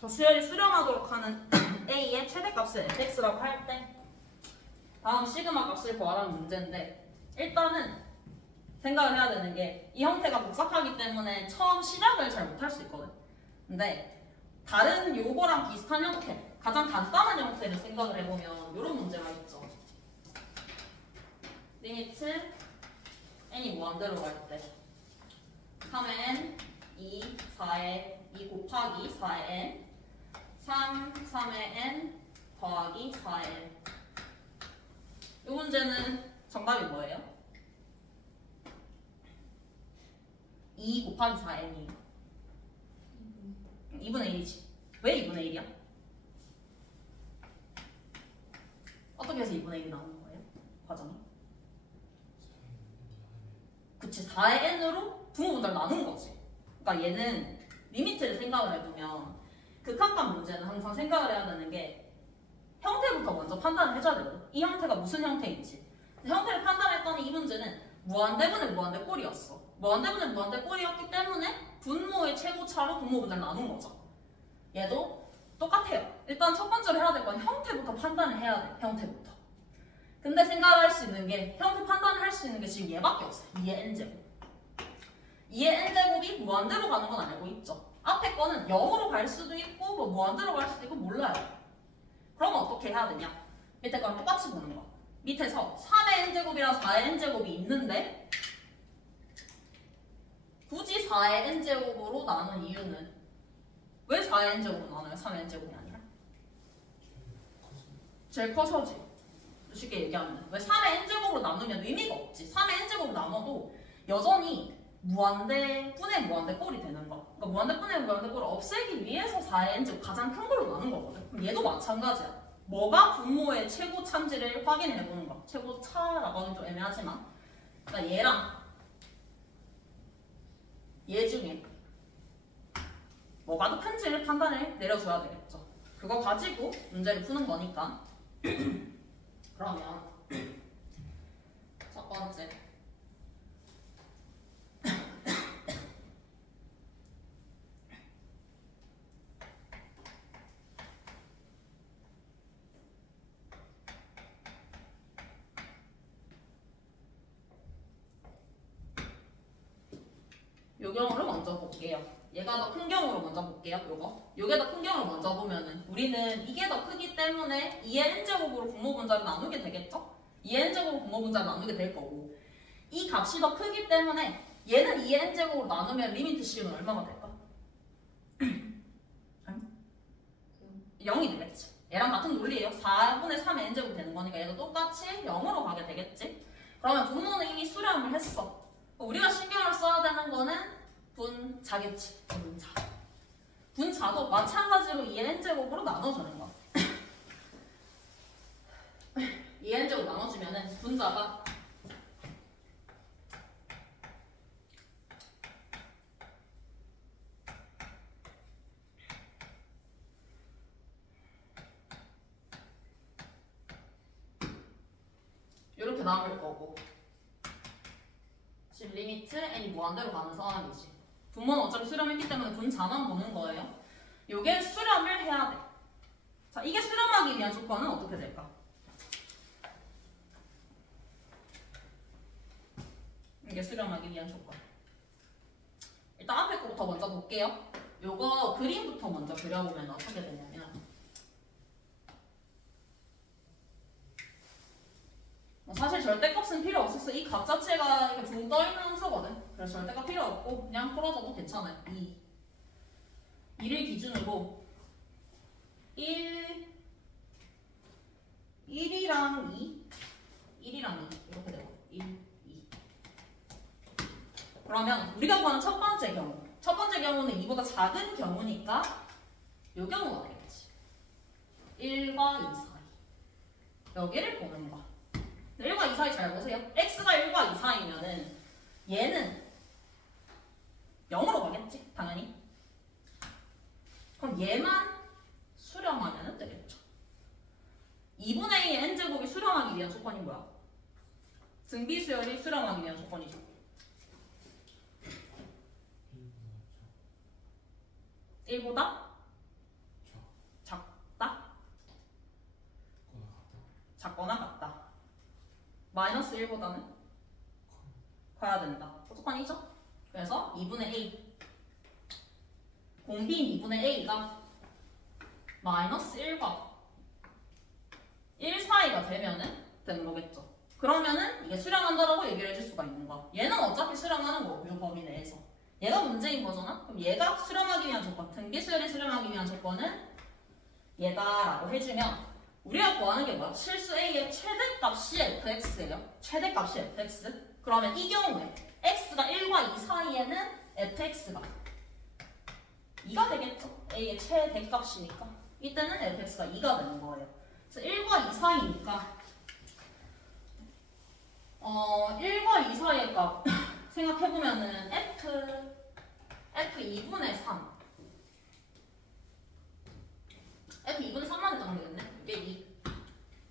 저 수열이 수렴하도록 하는 a의 최대값을 fx라고 할 때 다음 시그마 값을 구하라는 문제인데 일단은 생각을 해야 되는 게 이 형태가 복잡하기 때문에 처음 시작을 잘 못할 수 있거든. 근데 다른 요거랑 비슷한 형태, 가장 간단한 형태를 생각을 해보면 이런 문제가 있죠. 리미트 n이 무한대로 갈 때 3의 n, 2, 4의 2 곱하기 4의 n 3의 n 더하기 4의 n 이 문제는 정답이 뭐예요? 2 곱하기 4n이에요. 2분의 1이지. 왜 2분의 1이야? 어떻게 해서 2분의 1이 나오는 거예요? 과정이? 그치, 4의 n으로 분모분자를 나눈 거지. 그러니까 얘는 리미트를 생각을 해보면 극한값 문제는 항상 생각을 해야 되는 게 형태부터 먼저 판단을 해줘야 되거든. 이 형태가 무슨 형태인지. 형태를 판단했더니 이 문제는 무한대분의 무한대꼴이었어. 무한대분의 무한대꼴이었기 때문에 분모의 최고차로 분모분자를 나눈 거죠. 얘도 똑같아요. 일단 첫 번째로 해야 될 건 형태부터 판단을 해야 돼. 형태부터. 근데 생각을 할 수 있는 게 형태 판단을 할 수 있는 게 지금 얘밖에 없어. 2의 n제곱. 2의 n제곱이 무한대로 가는 건 알고 있죠. 앞에 거는 0으로 갈 수도 있고 뭐 무한대로 갈 수도 있고 몰라요. 그러면 어떻게 해야 되냐? 밑에 거랑 똑같이 보는 거. 밑에서 3의 n제곱이랑 4의 n제곱이 있는데 굳이 4의 n제곱으로 나눈 이유는 왜 4의 n제곱으로 나눠요? 3의 n제곱이 아니라? 제일 커서지. 쉽게 얘기하면 왜 3의 n제곱으로 나누면 의미가 없지. 3의 n제곱으로 나눠도 여전히 무한대분의 무한대꼴이 되는 거. 그러니까 무한대분의 무한대꼴을 없애기 위해서 4의 n제곱 가장 큰 걸로 나눈 거거든. 그럼 얘도 마찬가지야. 뭐가 분모의 최고차인지를 확인해보는 거. 최고차라고 하긴 좀 애매하지만 그러니까 얘랑 얘 중에 뭐가 더 큰지를 판단을 내려줘야 되겠죠. 그거 가지고 문제를 푸는 거니까. 그러면 첫 번째 요 경우를 먼저 볼게요. 얘가 더 큰 경우로 먼저 볼게요. 요게 더 큰 경우로 먼저 보면은 우리는 이게 더 크기 때문에 2의 n제곱으로 분모분자를 나누게 되겠죠? 2의 n제곱으로 분모분자를 나누게 될 거고 이 값이 더 크기 때문에 얘는 2의 n제곱으로 나누면 리미트 C는 얼마가 될까? 0이 되겠지. 얘랑 같은 논리예요. 4분의 3의 n제곱 되는 거니까 얘도 똑같이 0으로 가게 되겠지. 그러면 분모는 이미 수렴을 했어. 우리가 신경을 써야 되는 거는 분자겠지. 분자. 분자도 마찬가지로 2의 n제곱으로 나눠주는 거야. 2의 n제곱 나눠주면은 분자가 이렇게 남을 거고 지금 리미트 n이 무한대로 가는 상황이지. 분모는 어차피 수렴했기 때문에 분자만 보는 거예요. 요게 수렴을 해야 돼. 자, 이게 수렴하기 위한 조건은 어떻게 될까? 이게 수렴하기 위한 조건. 일단 앞에 거부터 먼저 볼게요. 요거 그림부터 먼저 그려보면 어떻게 되냐면 사실 절대값은 필요 없었어. 이 값 자체가 이렇게 붕 떠있는 함수거든. 그래서 절대값 필요 없고 그냥 풀어줘도 괜찮아요. 2를 기준으로 1, 1이랑 2 1이랑 2 이렇게 되고 1, 2 그러면 우리가 보는 첫 번째 경우는 2보다 작은 경우니까 요 경우가 되겠지. 1과 2 사이 여기를 보는 거야. 1과 2 사이 잘 보세요. x가 1과 2 사이면은 얘는 0으로 가겠지 당연히. 그럼 얘만 수렴하면 되겠죠. 2분의 2의 n제곱이 수렴하기 위한 조건이 뭐야? 등비수열이 수렴하기 위한 조건이죠. 1보다 작다? 작거나 같다. 마이너스 1보다는 커야 된다. 조건이죠? 그래서 2분의 a 공비인 2분의 a가 마이너스 1과 1 사이가 되면은 되는 거겠죠. 그러면은 이게 수렴한다라고 얘기를 해줄 수가 있는 거야. 얘는 어차피 수렴하는 거고 이 범위 내에서. 얘가 문제인 거잖아. 그럼 얘가 수렴하기 위한 조건, 등비수열이 수렴하기 위한 조건은 얘다라고 해주면 우리가 구하는 게 뭐야? 실수 a의 최대값이 fx예요. 최대값이 fx. 그러면 이 경우에 x가 1과 2 사이에는 fx가 2가 되겠죠. a의 최대값이니까. 이때는 fx가 2가 되는 거예요. 그래서 1과 2 사이니까 1과 2 사이의 값 생각해보면은 f2분의 3 f2분의 3만 해주면 되겠네. 이게 2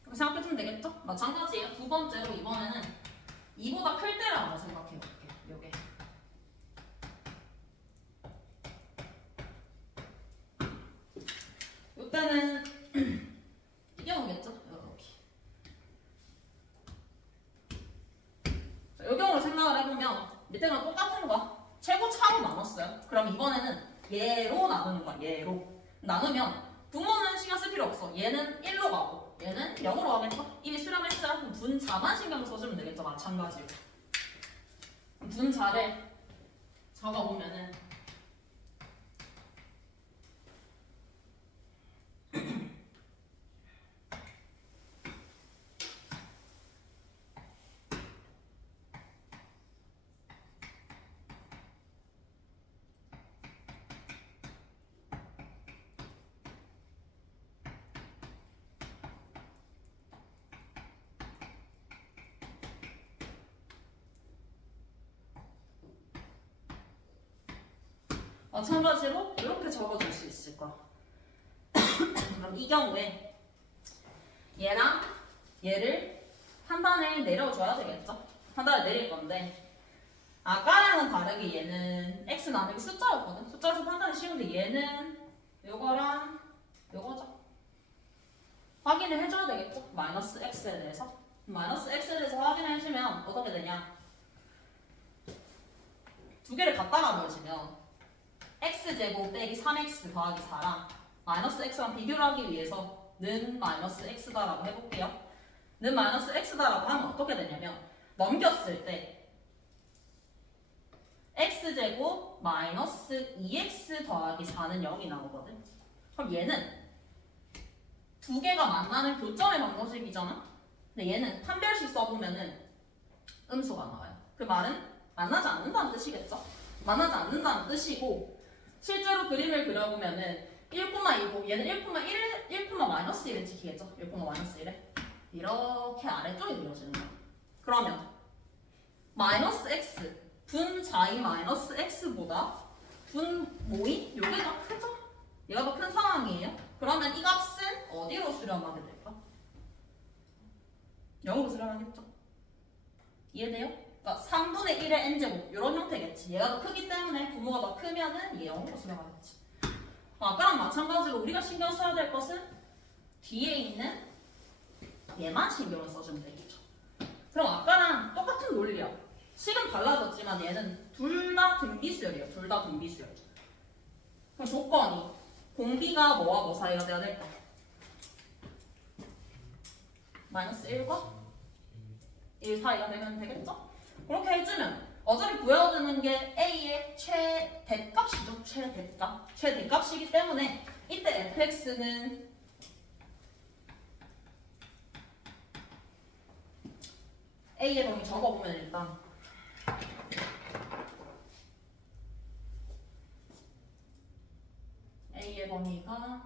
그렇게 생각해주면 되겠죠? 마찬가지예요. 두 번째로 이번에는 2보다 클 때를 한번 생각해볼게요. 요게 요때는 이 경우겠죠? 이렇게 이 경우를 생각을 해보면 밑에는 똑같은 거야. 최고 차로 나눴어요. 그럼 이번에는 얘로 나누는 거야. 얘로 나누면 분모는 신경 쓸 필요 없어. 얘는 1로 가고 얘는 0으로 가겠죠? 이미 수렴했어요. 그럼 분자만 신경 써주면 되겠죠. 마찬가지로 분자를 적어보면은 마찬가지로 이렇게 적어줄 수 있을 거야. 그럼 이 경우에 얘랑 얘를 한 단을 내려줘야 되겠죠? 한 단을 내릴 건데 아까랑은 다르게 얘는 x 나누기 숫자였거든? 숫자에서 판단이 쉬운데 얘는 요거랑 요거죠? 확인을 해줘야 되겠죠? 마이너스 x에 대해서 마이너스 x에 대해서 확인을 해주면 어떻게 되냐? 두 개를 갖다가 넣으시면 x제곱 빼기 3x 더하기 4랑 마이너스 x랑 비교를 하기 위해서 는 마이너스 x다라고 해볼게요. 는 마이너스 x다라고 하면 어떻게 되냐면 넘겼을 때 x제곱 마이너스 2x 더하기 4는 0이 나오거든. 그럼 얘는 두 개가 만나는 교점의 방정식이잖아. 근데 얘는 판별식 써보면은 음수가 나와요. 그 말은 만나지 않는다는 뜻이겠죠. 만나지 않는다는 뜻이고 실제로 그림을 그려보면은 1,2고 얘는 1,-1을 지키겠죠. 1,-1에 이렇게 아래쪽에 그려지는 거야. 그러면 마이너스 x 분자인 마이너스 x보다 분모인 요게 더 크죠? 얘가 더 큰 상황이에요. 그러면 이 값은 어디로 수렴하게 될까? 0으로 수렴하겠죠? 이해돼요? 그러니까 3분의 1의 n제곱 이런 형태겠지. 얘가 더 크기 때문에 분모가 더 크면은 얘 0으로 수렴하겠지. 아까랑 마찬가지로 우리가 신경 써야 될 것은 뒤에 있는 얘만 신경을 써주면 되겠죠. 그럼 아까랑 똑같은 논리야. 식은 달라졌지만 얘는 둘 다 등비수열이에요. 둘 다 등비수열. 그럼 조건이 공비가 뭐와 뭐 사이가 돼야 될까? 마이너스 1과 1 사이가 되면 되겠죠? 그렇게 해주면 어차피 구해주는 게 A의 최대값이죠. 최대값. 최대값이기 때문에 이때 fx는 A의 범위 적어보면 일단 A의 범위가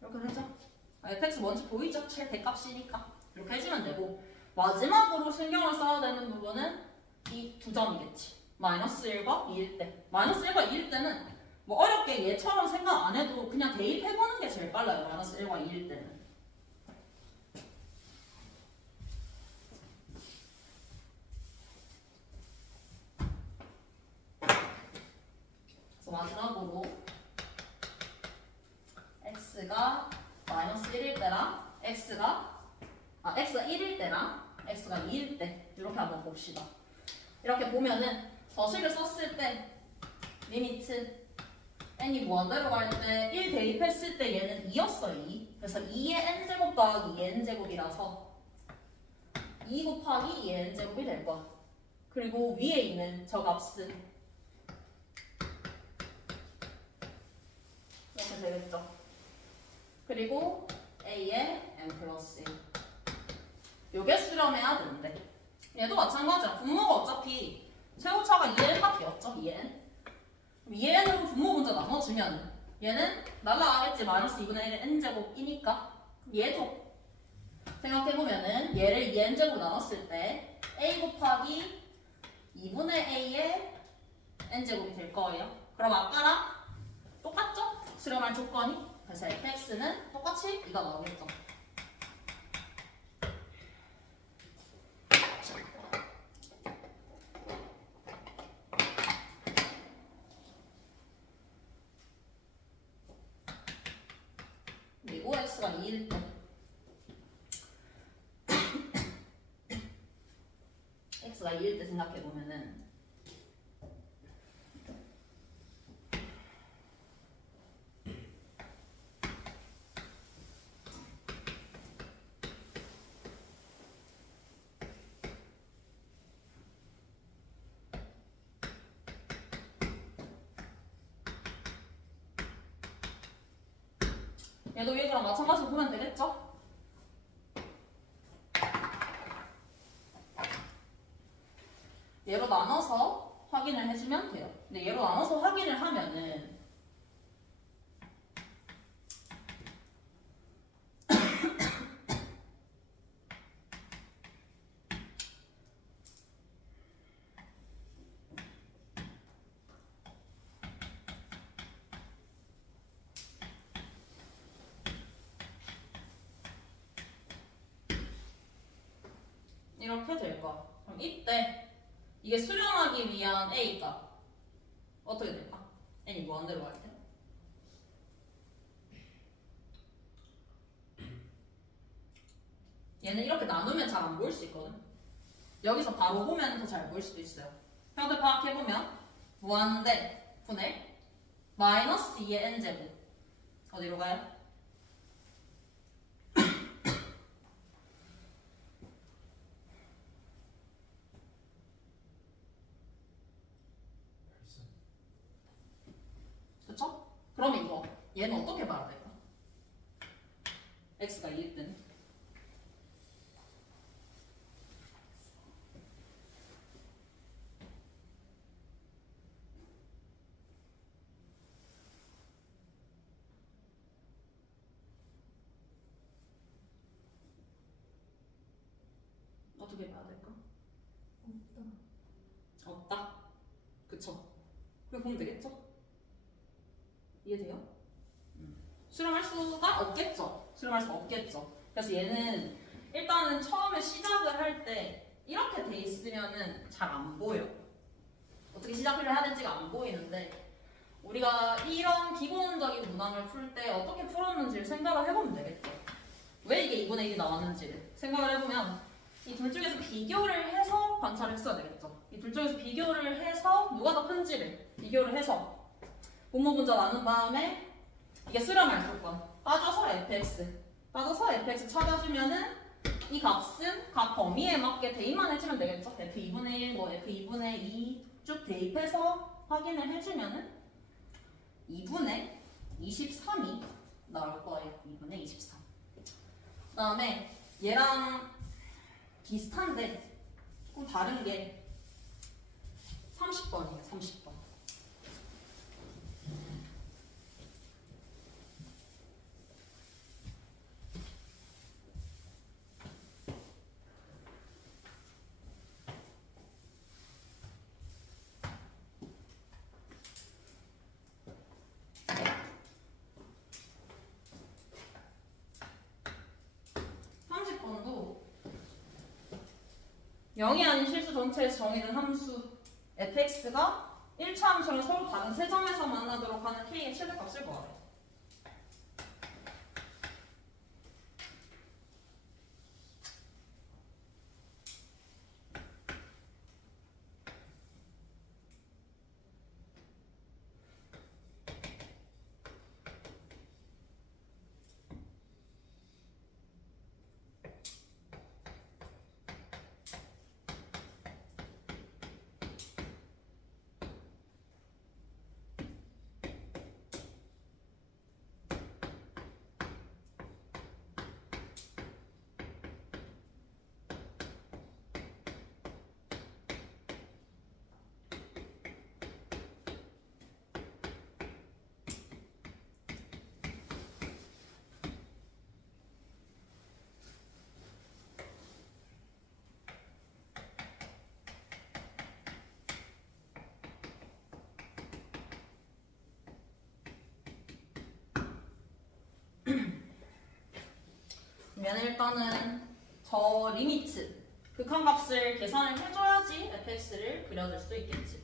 이렇게 되죠? fx 뭔지 보이죠? 최대값이니까 이렇게 해주면 되고 마지막으로 신경을 써야 되는 부분은 이 두 점이겠지. 마이너스 1과 2일 때. 마이너스 1과 2일 때는 뭐 어렵게 얘처럼 생각 안 해도 그냥 대입해보는 게 제일 빨라요. 마이너스 1과 2일 때는. 그래서 마지막으로 x가 마이너스 1일 때랑 x가 1일 때랑 x가 2일 때 이렇게 한번 봅시다. 이렇게 보면은 더식을 썼을 때 리미트 n이 무한대로 갈 때 1 대입했을 때 얘는 2였어요. 2. 그래서 2의 n제곱 더하기 2n제곱이라서 2 곱하기 2n제곱이 될 거야. 그리고 위에 있는 저 값은 이렇게 되겠죠. 그리고 a의 n 플러스 1. 요게 수렴해야 되는데 얘도 마찬가지야. 분모가 어차피 최고차가 2n밖에 없죠. 2n. 2n으로 분모 문자 나눠주면 얘는 날라가겠지. 마이너스 2분의 1의 n제곱이니까 얘도 생각해보면은 얘를 2n제곱 나눴을 때 a 곱하기 2분의 a의 n제곱이 될 거예요. 그럼 아까랑 똑같죠? 수렴할 조건이. 그래서 fx는 똑같이 이가 나오겠죠. 그리고 x가 2일 때 x가 2일 때 생각해보면은 얘도 얘랑 마찬가지로 보면 되겠죠? 얘로 나눠서 확인을 해주면 돼요. 근데 얘로 나눠서 확인을 하면은 이렇게 될 거야. 그럼 이때 이게 수렴하기 위한 A가 어떻게 될까? n이 무한대로 갈 때. 얘는 이렇게 나누면 잘 안 보일 수 있거든. 여기서 바로 보면 더 잘 보일 수도 있어요. 형태 파악해보면 무한대 분의 마이너스 2의 n제곱 어디로 가요? 그쵸? 그러면 이거 얘는 어떻게 봐야 될까? x가 2일 때는 어떻게 봐야 될까? 없다. 그쵸? 그렇게 보면 되겠죠? 이해돼요? 수렴할 수가 없겠죠? 수렴할 수가 없겠죠? 그래서 얘는 일단은 처음에 시작을 할 때 이렇게 돼 있으면은 잘 안 보여. 어떻게 시작을 해야 될지가 안 보이는데 우리가 이런 기본적인 문항을 풀 때 어떻게 풀었는지를 생각을 해보면 되겠죠? 왜 이게 2분의 1이 나왔는지를 생각을 해보면 이 둘 중에서 비교를 해서 관찰을 했어야 되겠죠? 이 둘 중에서 비교를 해서 누가 더 큰지를 비교를 해서 분모분자 나눈 다음에 이게 수렴할 조건 따져서 fx 찾아주면은 이 값은 각 범위에 맞게 대입만 해주면 되겠죠? f2분의 1, 뭐 f2분의 2 쭉 대입해서 확인을 해주면은 2분의 23이 나올 거예요. 2분의 23. 그 다음에 얘랑 비슷한데 조금 다른 게 30번이에요. 30번. 도 0이 아닌 실수 전체에서 정의된 함수 fx가 1차 함수랑 서로 다른 세 점에서 만나도록 하는 k의 최대값을 구하래요. 그러면 일단은 저 리미트 극한값을 계산을 해줘야지 fx를 그려줄 수 있겠지.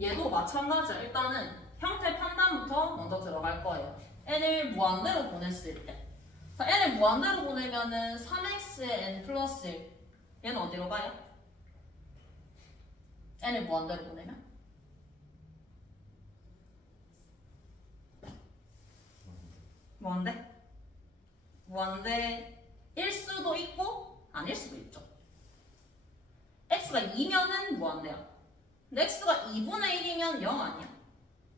얘도 마찬가지야. 일단은 형태 판단부터 먼저 들어갈 거예요. n을 무한대로 보냈을 때. 자, n을 무한대로 보내면은 3x의 n 플러스 1. 얘는 어디로 가요? n을 무한대로 보내면? 무한대? 무한대일 수도 있고 아닐 수도 있죠. x가 2면은 무한대야. 근데 x가 2분의 1이면 0 아니야?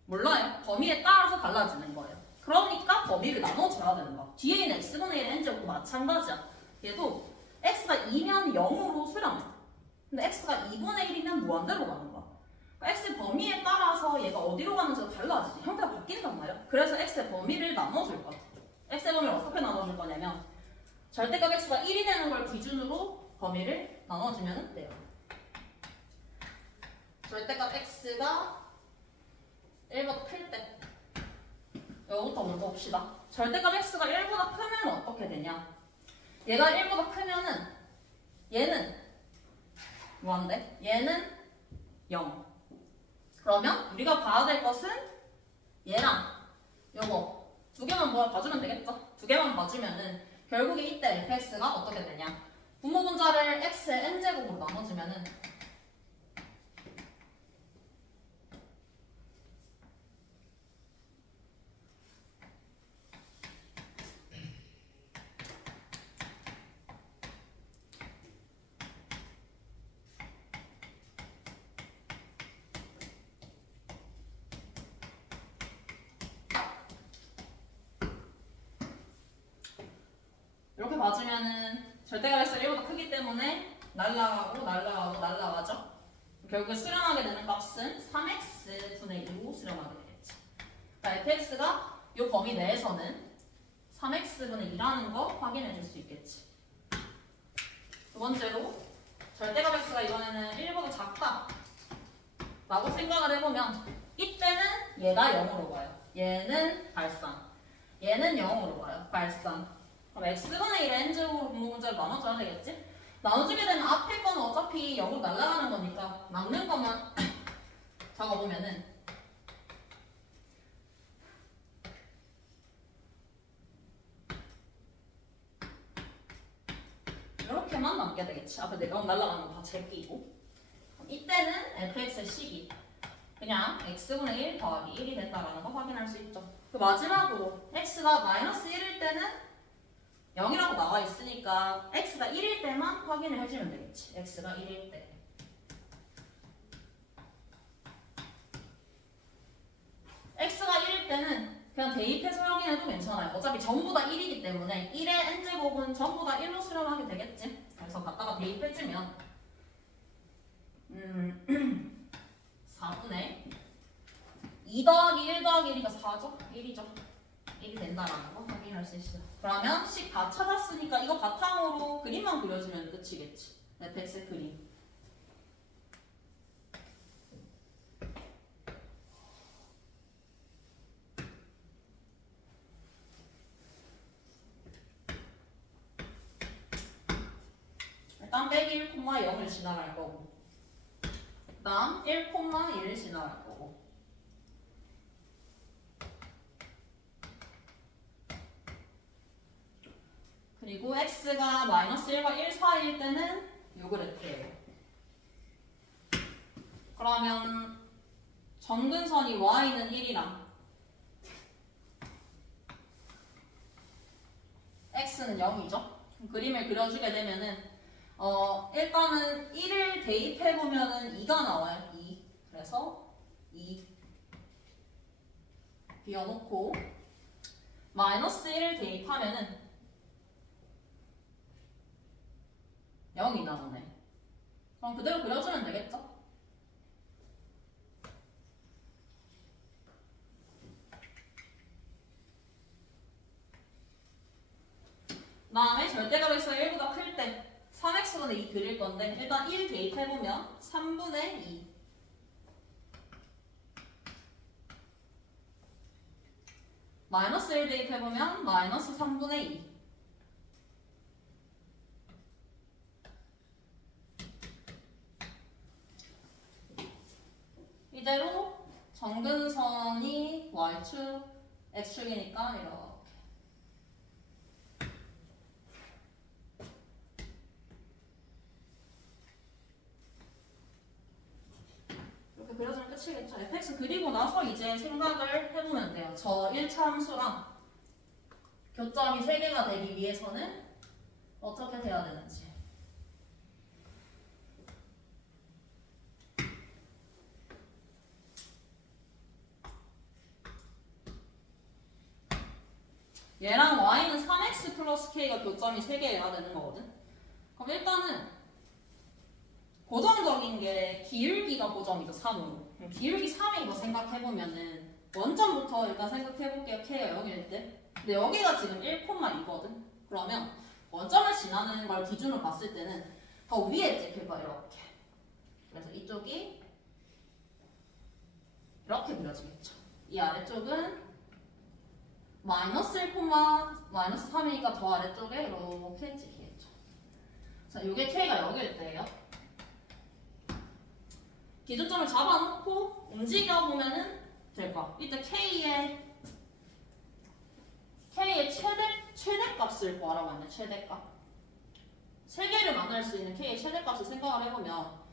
몰라요. 범위에 따라서 달라지는 거예요. 그러니까 범위를 나눠줘야 되는 거야. 뒤에 있는 x분의 1 n제곱도 마찬가지야. 얘도 x가 2면 0으로 수렴해. 근데 x가 2분의 1이면 무한대로 가는 거야. 그러니까 x의 범위에 따라서 얘가 어디로 가는지가 달라지지. 형태가 바뀐단 말이야. 그래서 x의 범위를 나눠줄 거야. x의 범위를 어떻게 나눠줄 거냐면 절대값 x가 1이 되는 걸 기준으로 범위를 나눠주면 돼요. 절대값 x가 1보다 클 때 이거부터 먼저 봅시다. 절대값 x가 1보다 크면 어떻게 되냐? 얘가 1보다 크면은 얘는 무한대, 얘는 0. 그러면 우리가 봐야 될 것은 얘랑 요거 두 개만 봐주면 되겠죠? 두 개만 봐주면은 결국에 이때 fx가 어떻게 되냐? 분모분자를 x의 n제곱으로 나눠주면은 이렇게 봐주면은 절대값 x가 1보다 크기 때문에 날라가죠. 결국에 수렴하게 되는 값은 3x 분의 1로 수렴하게 되겠지. 그러니까 fx가 이 범위 내에서는 3x 분의 2라는 거 확인해 줄 수 있겠지. 두 번째로 절대값 x가 이번에는 1보다 작다 라고 생각을 해보면 이때는 얘가 0으로 가요. 얘는 발산. 얘는 0으로 가요. 발산. 그럼 x분의 1의 n제곱으로 분모분자를 나눠줘야 되겠지? 나눠주게 되면 앞에 거는 어차피 0으로 날아가는 거니까 남는 것만 적어보면은 이렇게만 남게 되겠지. 앞에 내가 날아가는 거 다 제끼고. 이때는 fx의 식이 그냥 x분의 1 더하기 1이 된다라는 거 확인할 수 있죠. 그 마지막으로 x가 마이너스 1일 때는 0이라고 나와 있으니까 x가 1일 때만 확인을 해주면 되겠지. x가 1일 때. x가 1일 때는 그냥 대입해서 확인해도 괜찮아요. 어차피 전부 다 1이기 때문에 1의 n제곱은 전부 다 1로 수렴하게 되겠지. 그래서 갖다가 대입해주면 4분의 2 더하기 1 더하기 1이가 4죠? 1이죠. 1이 된다라는 거 확인할 수 있어요. 그러면 식 다 찾았으니까 이거 바탕으로 그림만 그려주면 끝이겠지. fx의 그림. 일단 빼기 1,0을 지나갈 거고 그 다음 1,1을 지나갈 거고 그리고 x가 마이너스 1과 1 사이일 때는 요 그래프예요. 그러면 점근선이 y는 1이랑 x는 0이죠. 그림을 그려주게 되면은 일단은 1을 대입해보면은 2가 나와요. 2. 그래서 2 비워놓고 마이너스 1을 대입하면은 0이 나오네. 그럼 그대로 그려주면 되겠죠? 그 다음에 절대값 x가 1보다 클 때 3x분의 2 그릴 건데 일단 1 대입해보면 3분의 2 마이너스 1 대입해보면 마이너스 3분의 2 이대로 정근선이 y축, x축이니까 이렇게 그려주면 끝이겠죠. fx 그리고 나서 이제 생각을 해보면 돼요. 저 1차 함수랑 교점이 3개가 되기 위해서는 어떻게 돼야 되는지. 얘랑 y는 3x 플러스 k가 교점이 3개여야 되는 거거든. 그럼 일단은 고정적인 게 기울기가 고정이죠. 3으로. 기울기 3인 거 생각해보면은 원점부터 일단 생각해볼게요. k가 0일 때. 근데 여기가 지금 1,2거든. 그러면 원점을 지나는 걸 기준으로 봤을 때는 더 위에 찍힐 거야. 이렇게. 그래서 이쪽이 이렇게 그려지겠죠. 이 아래쪽은 마이너스 1, 마이너스 3이니까 더 아래쪽에 이렇게 찍히겠죠. 자, 이게 k가 0일 때예요. 기준점을 잡아놓고 움직여보면은 될까? 이때 K의 최대값을 구하라고 했네. 최대값. 세 개를 만날 수 있는 K의 최대값을 생각을 해보면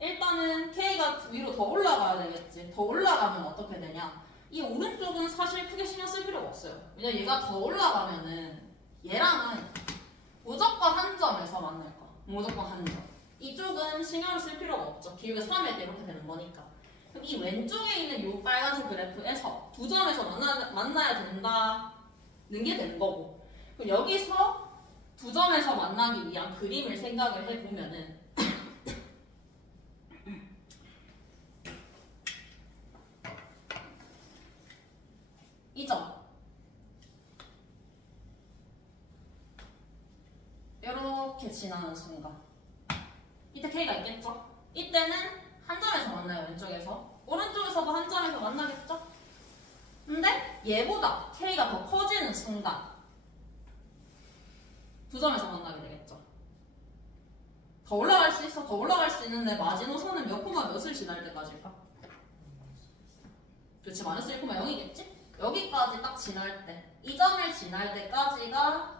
일단은 K가 위로 더 올라가야 되겠지. 더 올라가면 어떻게 되냐? 이 오른쪽은 사실 크게 신경 쓸 필요가 없어요. 왜냐면 얘가 더 올라가면은 얘랑은 무조건 한 점에서 만날 거. 무조건 한 점. 이쪽은 신경을 쓸 필요가 없죠. 기울기 3에 이렇게 되는 거니까. 그럼 이 왼쪽에 있는 이 빨간색 그래프에서 두 점에서 만나야 된다는 게 되는 거고. 그럼 여기서 두 점에서 만나기 위한 그림을 생각을 해보면은 이 점. 이렇게 지나는 순간. 이때 K가 있겠죠? 이때는 한 점에서 만나요, 왼쪽에서. 오른쪽에서도 한 점에서 만나겠죠? 근데 얘보다 K가 더 커지는 순간 두 점에서 만나게 되겠죠. 더 올라갈 수 있어. 더 올라갈 수 있는데 마지노선은 몇 코마 몇을 지날 때까지일까? 그렇지, 마이너스 1,0이겠지? 여기까지 딱 지날 때, 이 점을 지날 때까지가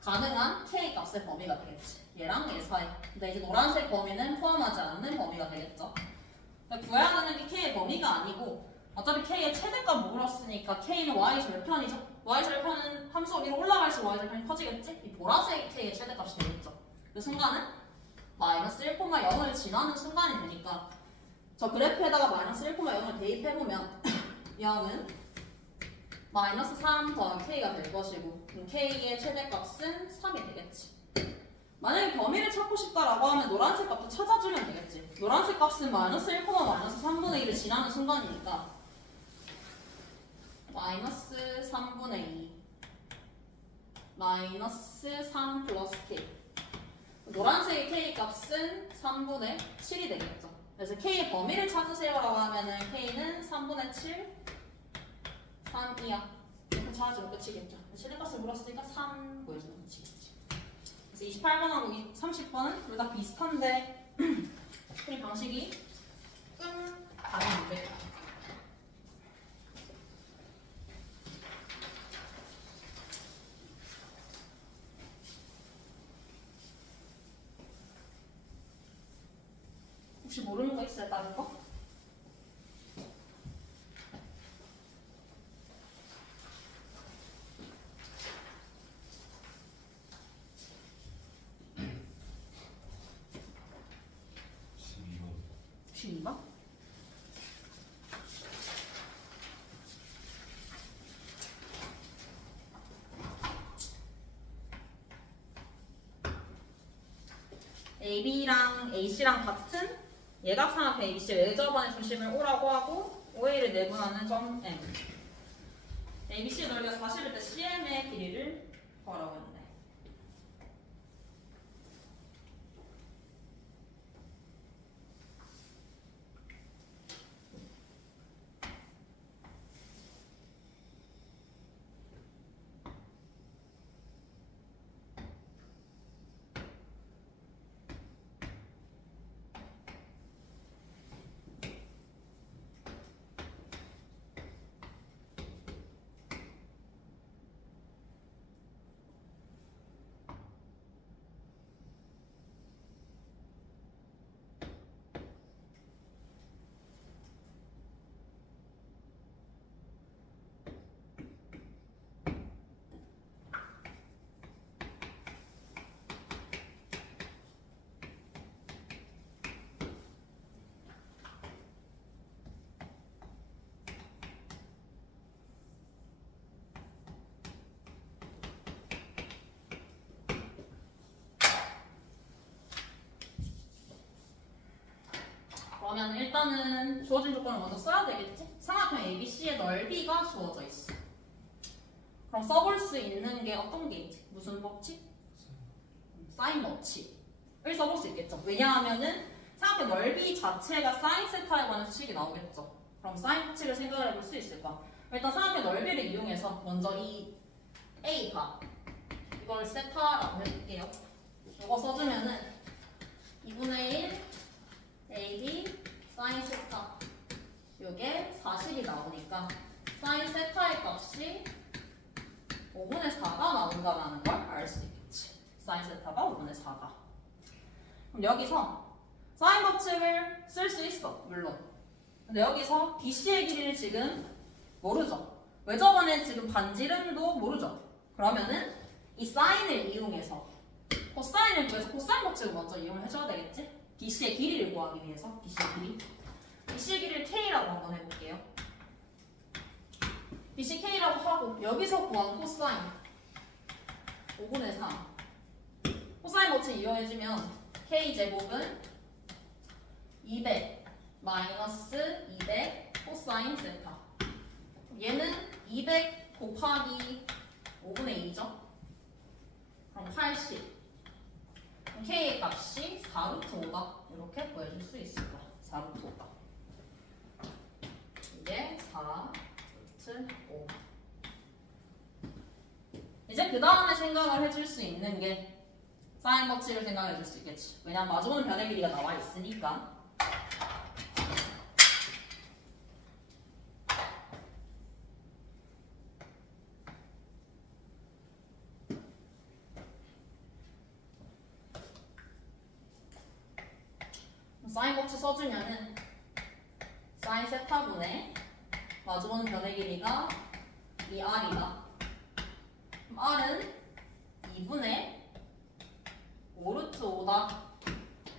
가능한 K 값의 범위가 되겠지. 얘랑 얘 사이. 근데 이제 노란색 범위는 포함하지 않는 범위가 되겠죠. 그러니까 구해야 되는 게 K의 범위가 아니고 어차피 K의 최대값 물었으니까 K는 Y 절편이죠. Y 절편은 함수가 위로 올라갈수록 Y 절편이 커지겠지? 이 보라색 K의 최대값이 되겠죠. 그 순간은 마이너스 1,0을 지나는 순간이 되니까 저 그래프에다가 마이너스 1,0을 대입해보면 0은 마이너스 3 더하기 K가 될 것이고 그럼 K의 최대값은 3이 되겠지. 만약에 범위를 찾고 싶다라고 하면 노란색 값도 찾아주면 되겠지. 노란색 값은 마이너스 1, 마이너스 3분의 1을 지나는 순간이니까 마이너스 3분의 2 마이너스 3 플러스 K. 노란색의 K 값은 3분의 7이 되겠죠. 그래서 K의 범위를 찾으세요라고 하면은 K는 3분의 7 3이야. 이렇게 찾아주면 끝이겠죠. 최대값을 물었으니까 3 보여주면 끝이겠지. 그래서 28번하고 30번은 둘 다 비슷한데 풀이 방식이 조금 다른 문제예요. 혹시 모르는 거 있어요? 다른 거? AB랑 AC랑 같은 예각삼각형 ABC 외접원의 중심을 O라고 하고 OA를 내분하는 점 M. ABC의 넓이가 40일 때 CM의 길이를 구하라고 했네. 그러면 일단은 주어진 조건을 먼저 써야 되겠지? 삼각형 ABC의 넓이가 주어져 있어. 그럼 써볼 수 있는 게 어떤 게 있지? 무슨 법칙? 사인 법칙을 써볼 수 있겠죠. 왜냐하면은 삼각형 넓이 자체가 사인 세타에 관한 수식이 나오겠죠. 그럼 사인 법칙을 생각을 해볼 수 있을까? 일단 삼각형 넓이를 이용해서 먼저 이 A가 이걸 세타라고 해볼게요. 이거 써주면은 2분의 1 AB 사인 세타 4분의 4다. 그럼 여기서 사인 법칙을 쓸 수 있어, 물론. 근데 여기서 BC의 길이를 지금 모르죠. 왜 저번에 지금 반지름도 모르죠. 그러면은 이 사인을 이용해서 코사인을 구해서 코사인 법칙을 먼저 이용을 해줘야 되겠지? BC의 길이를 구하기 위해서 BC의 길이. BC의 길이를 K라고 한번 해볼게요. BC K라고 하고 여기서 구한 코사인 5분의 3 코사인 법칙 이용해주면 K제곱은 200 마이너스 200 코사인 세타. 얘는 200 곱하기 5분의 2죠. 그럼 80. 그럼 K의 값이 4루트 5다. 이렇게 구해줄 수 있을 거야. 4루트 5다. 이게 4루트 5. 이제 그 다음에 생각을 해줄 수 있는 게 사인 법칙을 생각해 줄 수 있겠지. 왜냐면 마주보는 변의 길이가 나와 있으니까. 사인 법칙 써주면은 사인 세타분의 마주보는 변의 길이가 이 R이다. 그럼 R은 2분의 5루트 5다.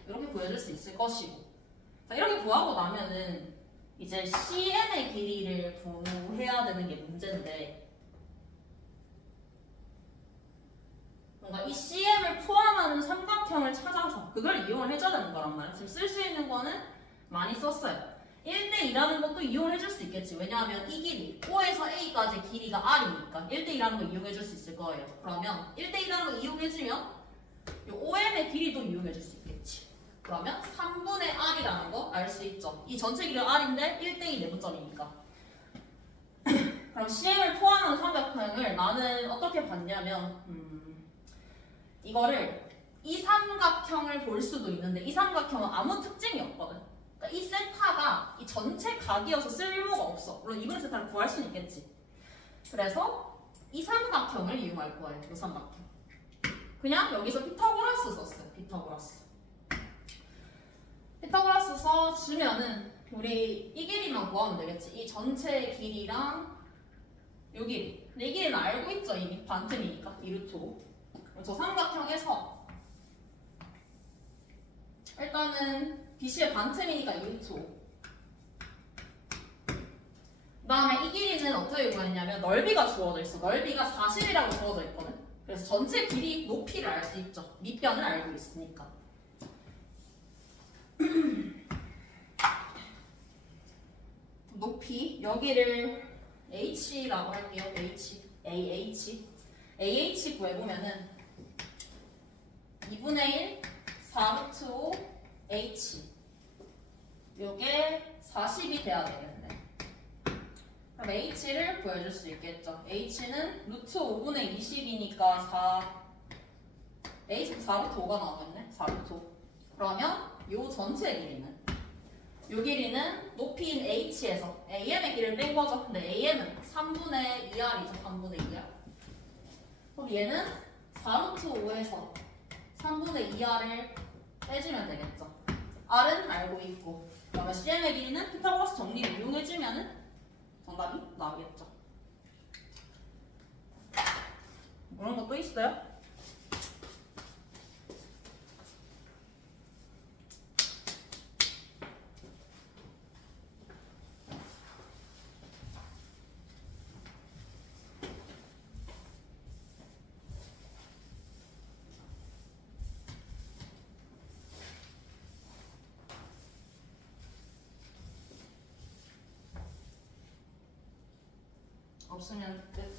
이렇게 구해줄 수 있을 것이고. 자, 이렇게 구하고 나면은 이제 CM의 길이를 구해야 되는 게 문제인데, 뭔가 이 CM을 포함하는 삼각형을 찾아서 그걸 이용을 해줘야 되는 거란 말이야. 지금 쓸 수 있는 거는 많이 썼어요. 1대2라는 것도 이용을 해줄 수 있겠지. 왜냐하면 이 길이 O에서 A까지 길이가 R이니까 1대2라는 거 이용해줄 수 있을 거예요. 그러면 1대2라는 거 이용해주면 이 OM의 길이도 이용해줄 수 있겠지. 그러면 3분의 R이라는 거 알 수 있죠. 이 전체 길이가 R인데 1대2 내분점이니까. 그럼 CM을 포함하는 삼각형을 나는 어떻게 봤냐면 이거를 이 삼각형을 볼 수도 있는데 이 삼각형은 아무 특징이 없거든. 그러니까 이 세타가 이 전체 각이어서 쓸모가 없어. 물론 이번 세타를 구할 수는 있겠지. 그래서 이 삼각형을 이용할 거예요. 이 삼각형. 그냥 여기서 피타고라스 썼어요. 피타고라스 써주면은 우리 이 길이만 구하면 되겠지. 이 전체 길이랑 이 길이. 근데 이 길이는 알고 있죠. 이미 반틈이니까 2루트 5. 저 삼각형에서 일단은 BC의 반틈이니까 2루트 5. 그 다음에 이 길이는 어떻게 구했냐면 넓이가 주어져 있어. 넓이가 40이라고 주어져 있거든. 그래서 전체 길이 높이를 알 수 있죠. 밑변을 알고 있으니까. 높이 여기를 H라고 할게요. AH 구해보면은 2분의 1 4루트 5 H 요게 40이 돼야 되겠네. 그럼 H를 구해줄 수 있겠죠. H는 루트 5분의 20이니까 4 4루트 5가 나오겠네. 4루트 5. 그러면 요 전체 길이는 요 길이는 높이인 H에서 AM의 길이를 뺀 거죠. 근데 AM은 3분의 2R이죠. 3분의 2R. 그럼 얘는 4루트 5에서 3분의 2R을 빼주면 되겠죠. R은 알고 있고. 그러면 CM의 길이는 피타고라스 정리를 이용해주면 정답이 나오겠죠. 그런 것도 있어요? 없으면 끝.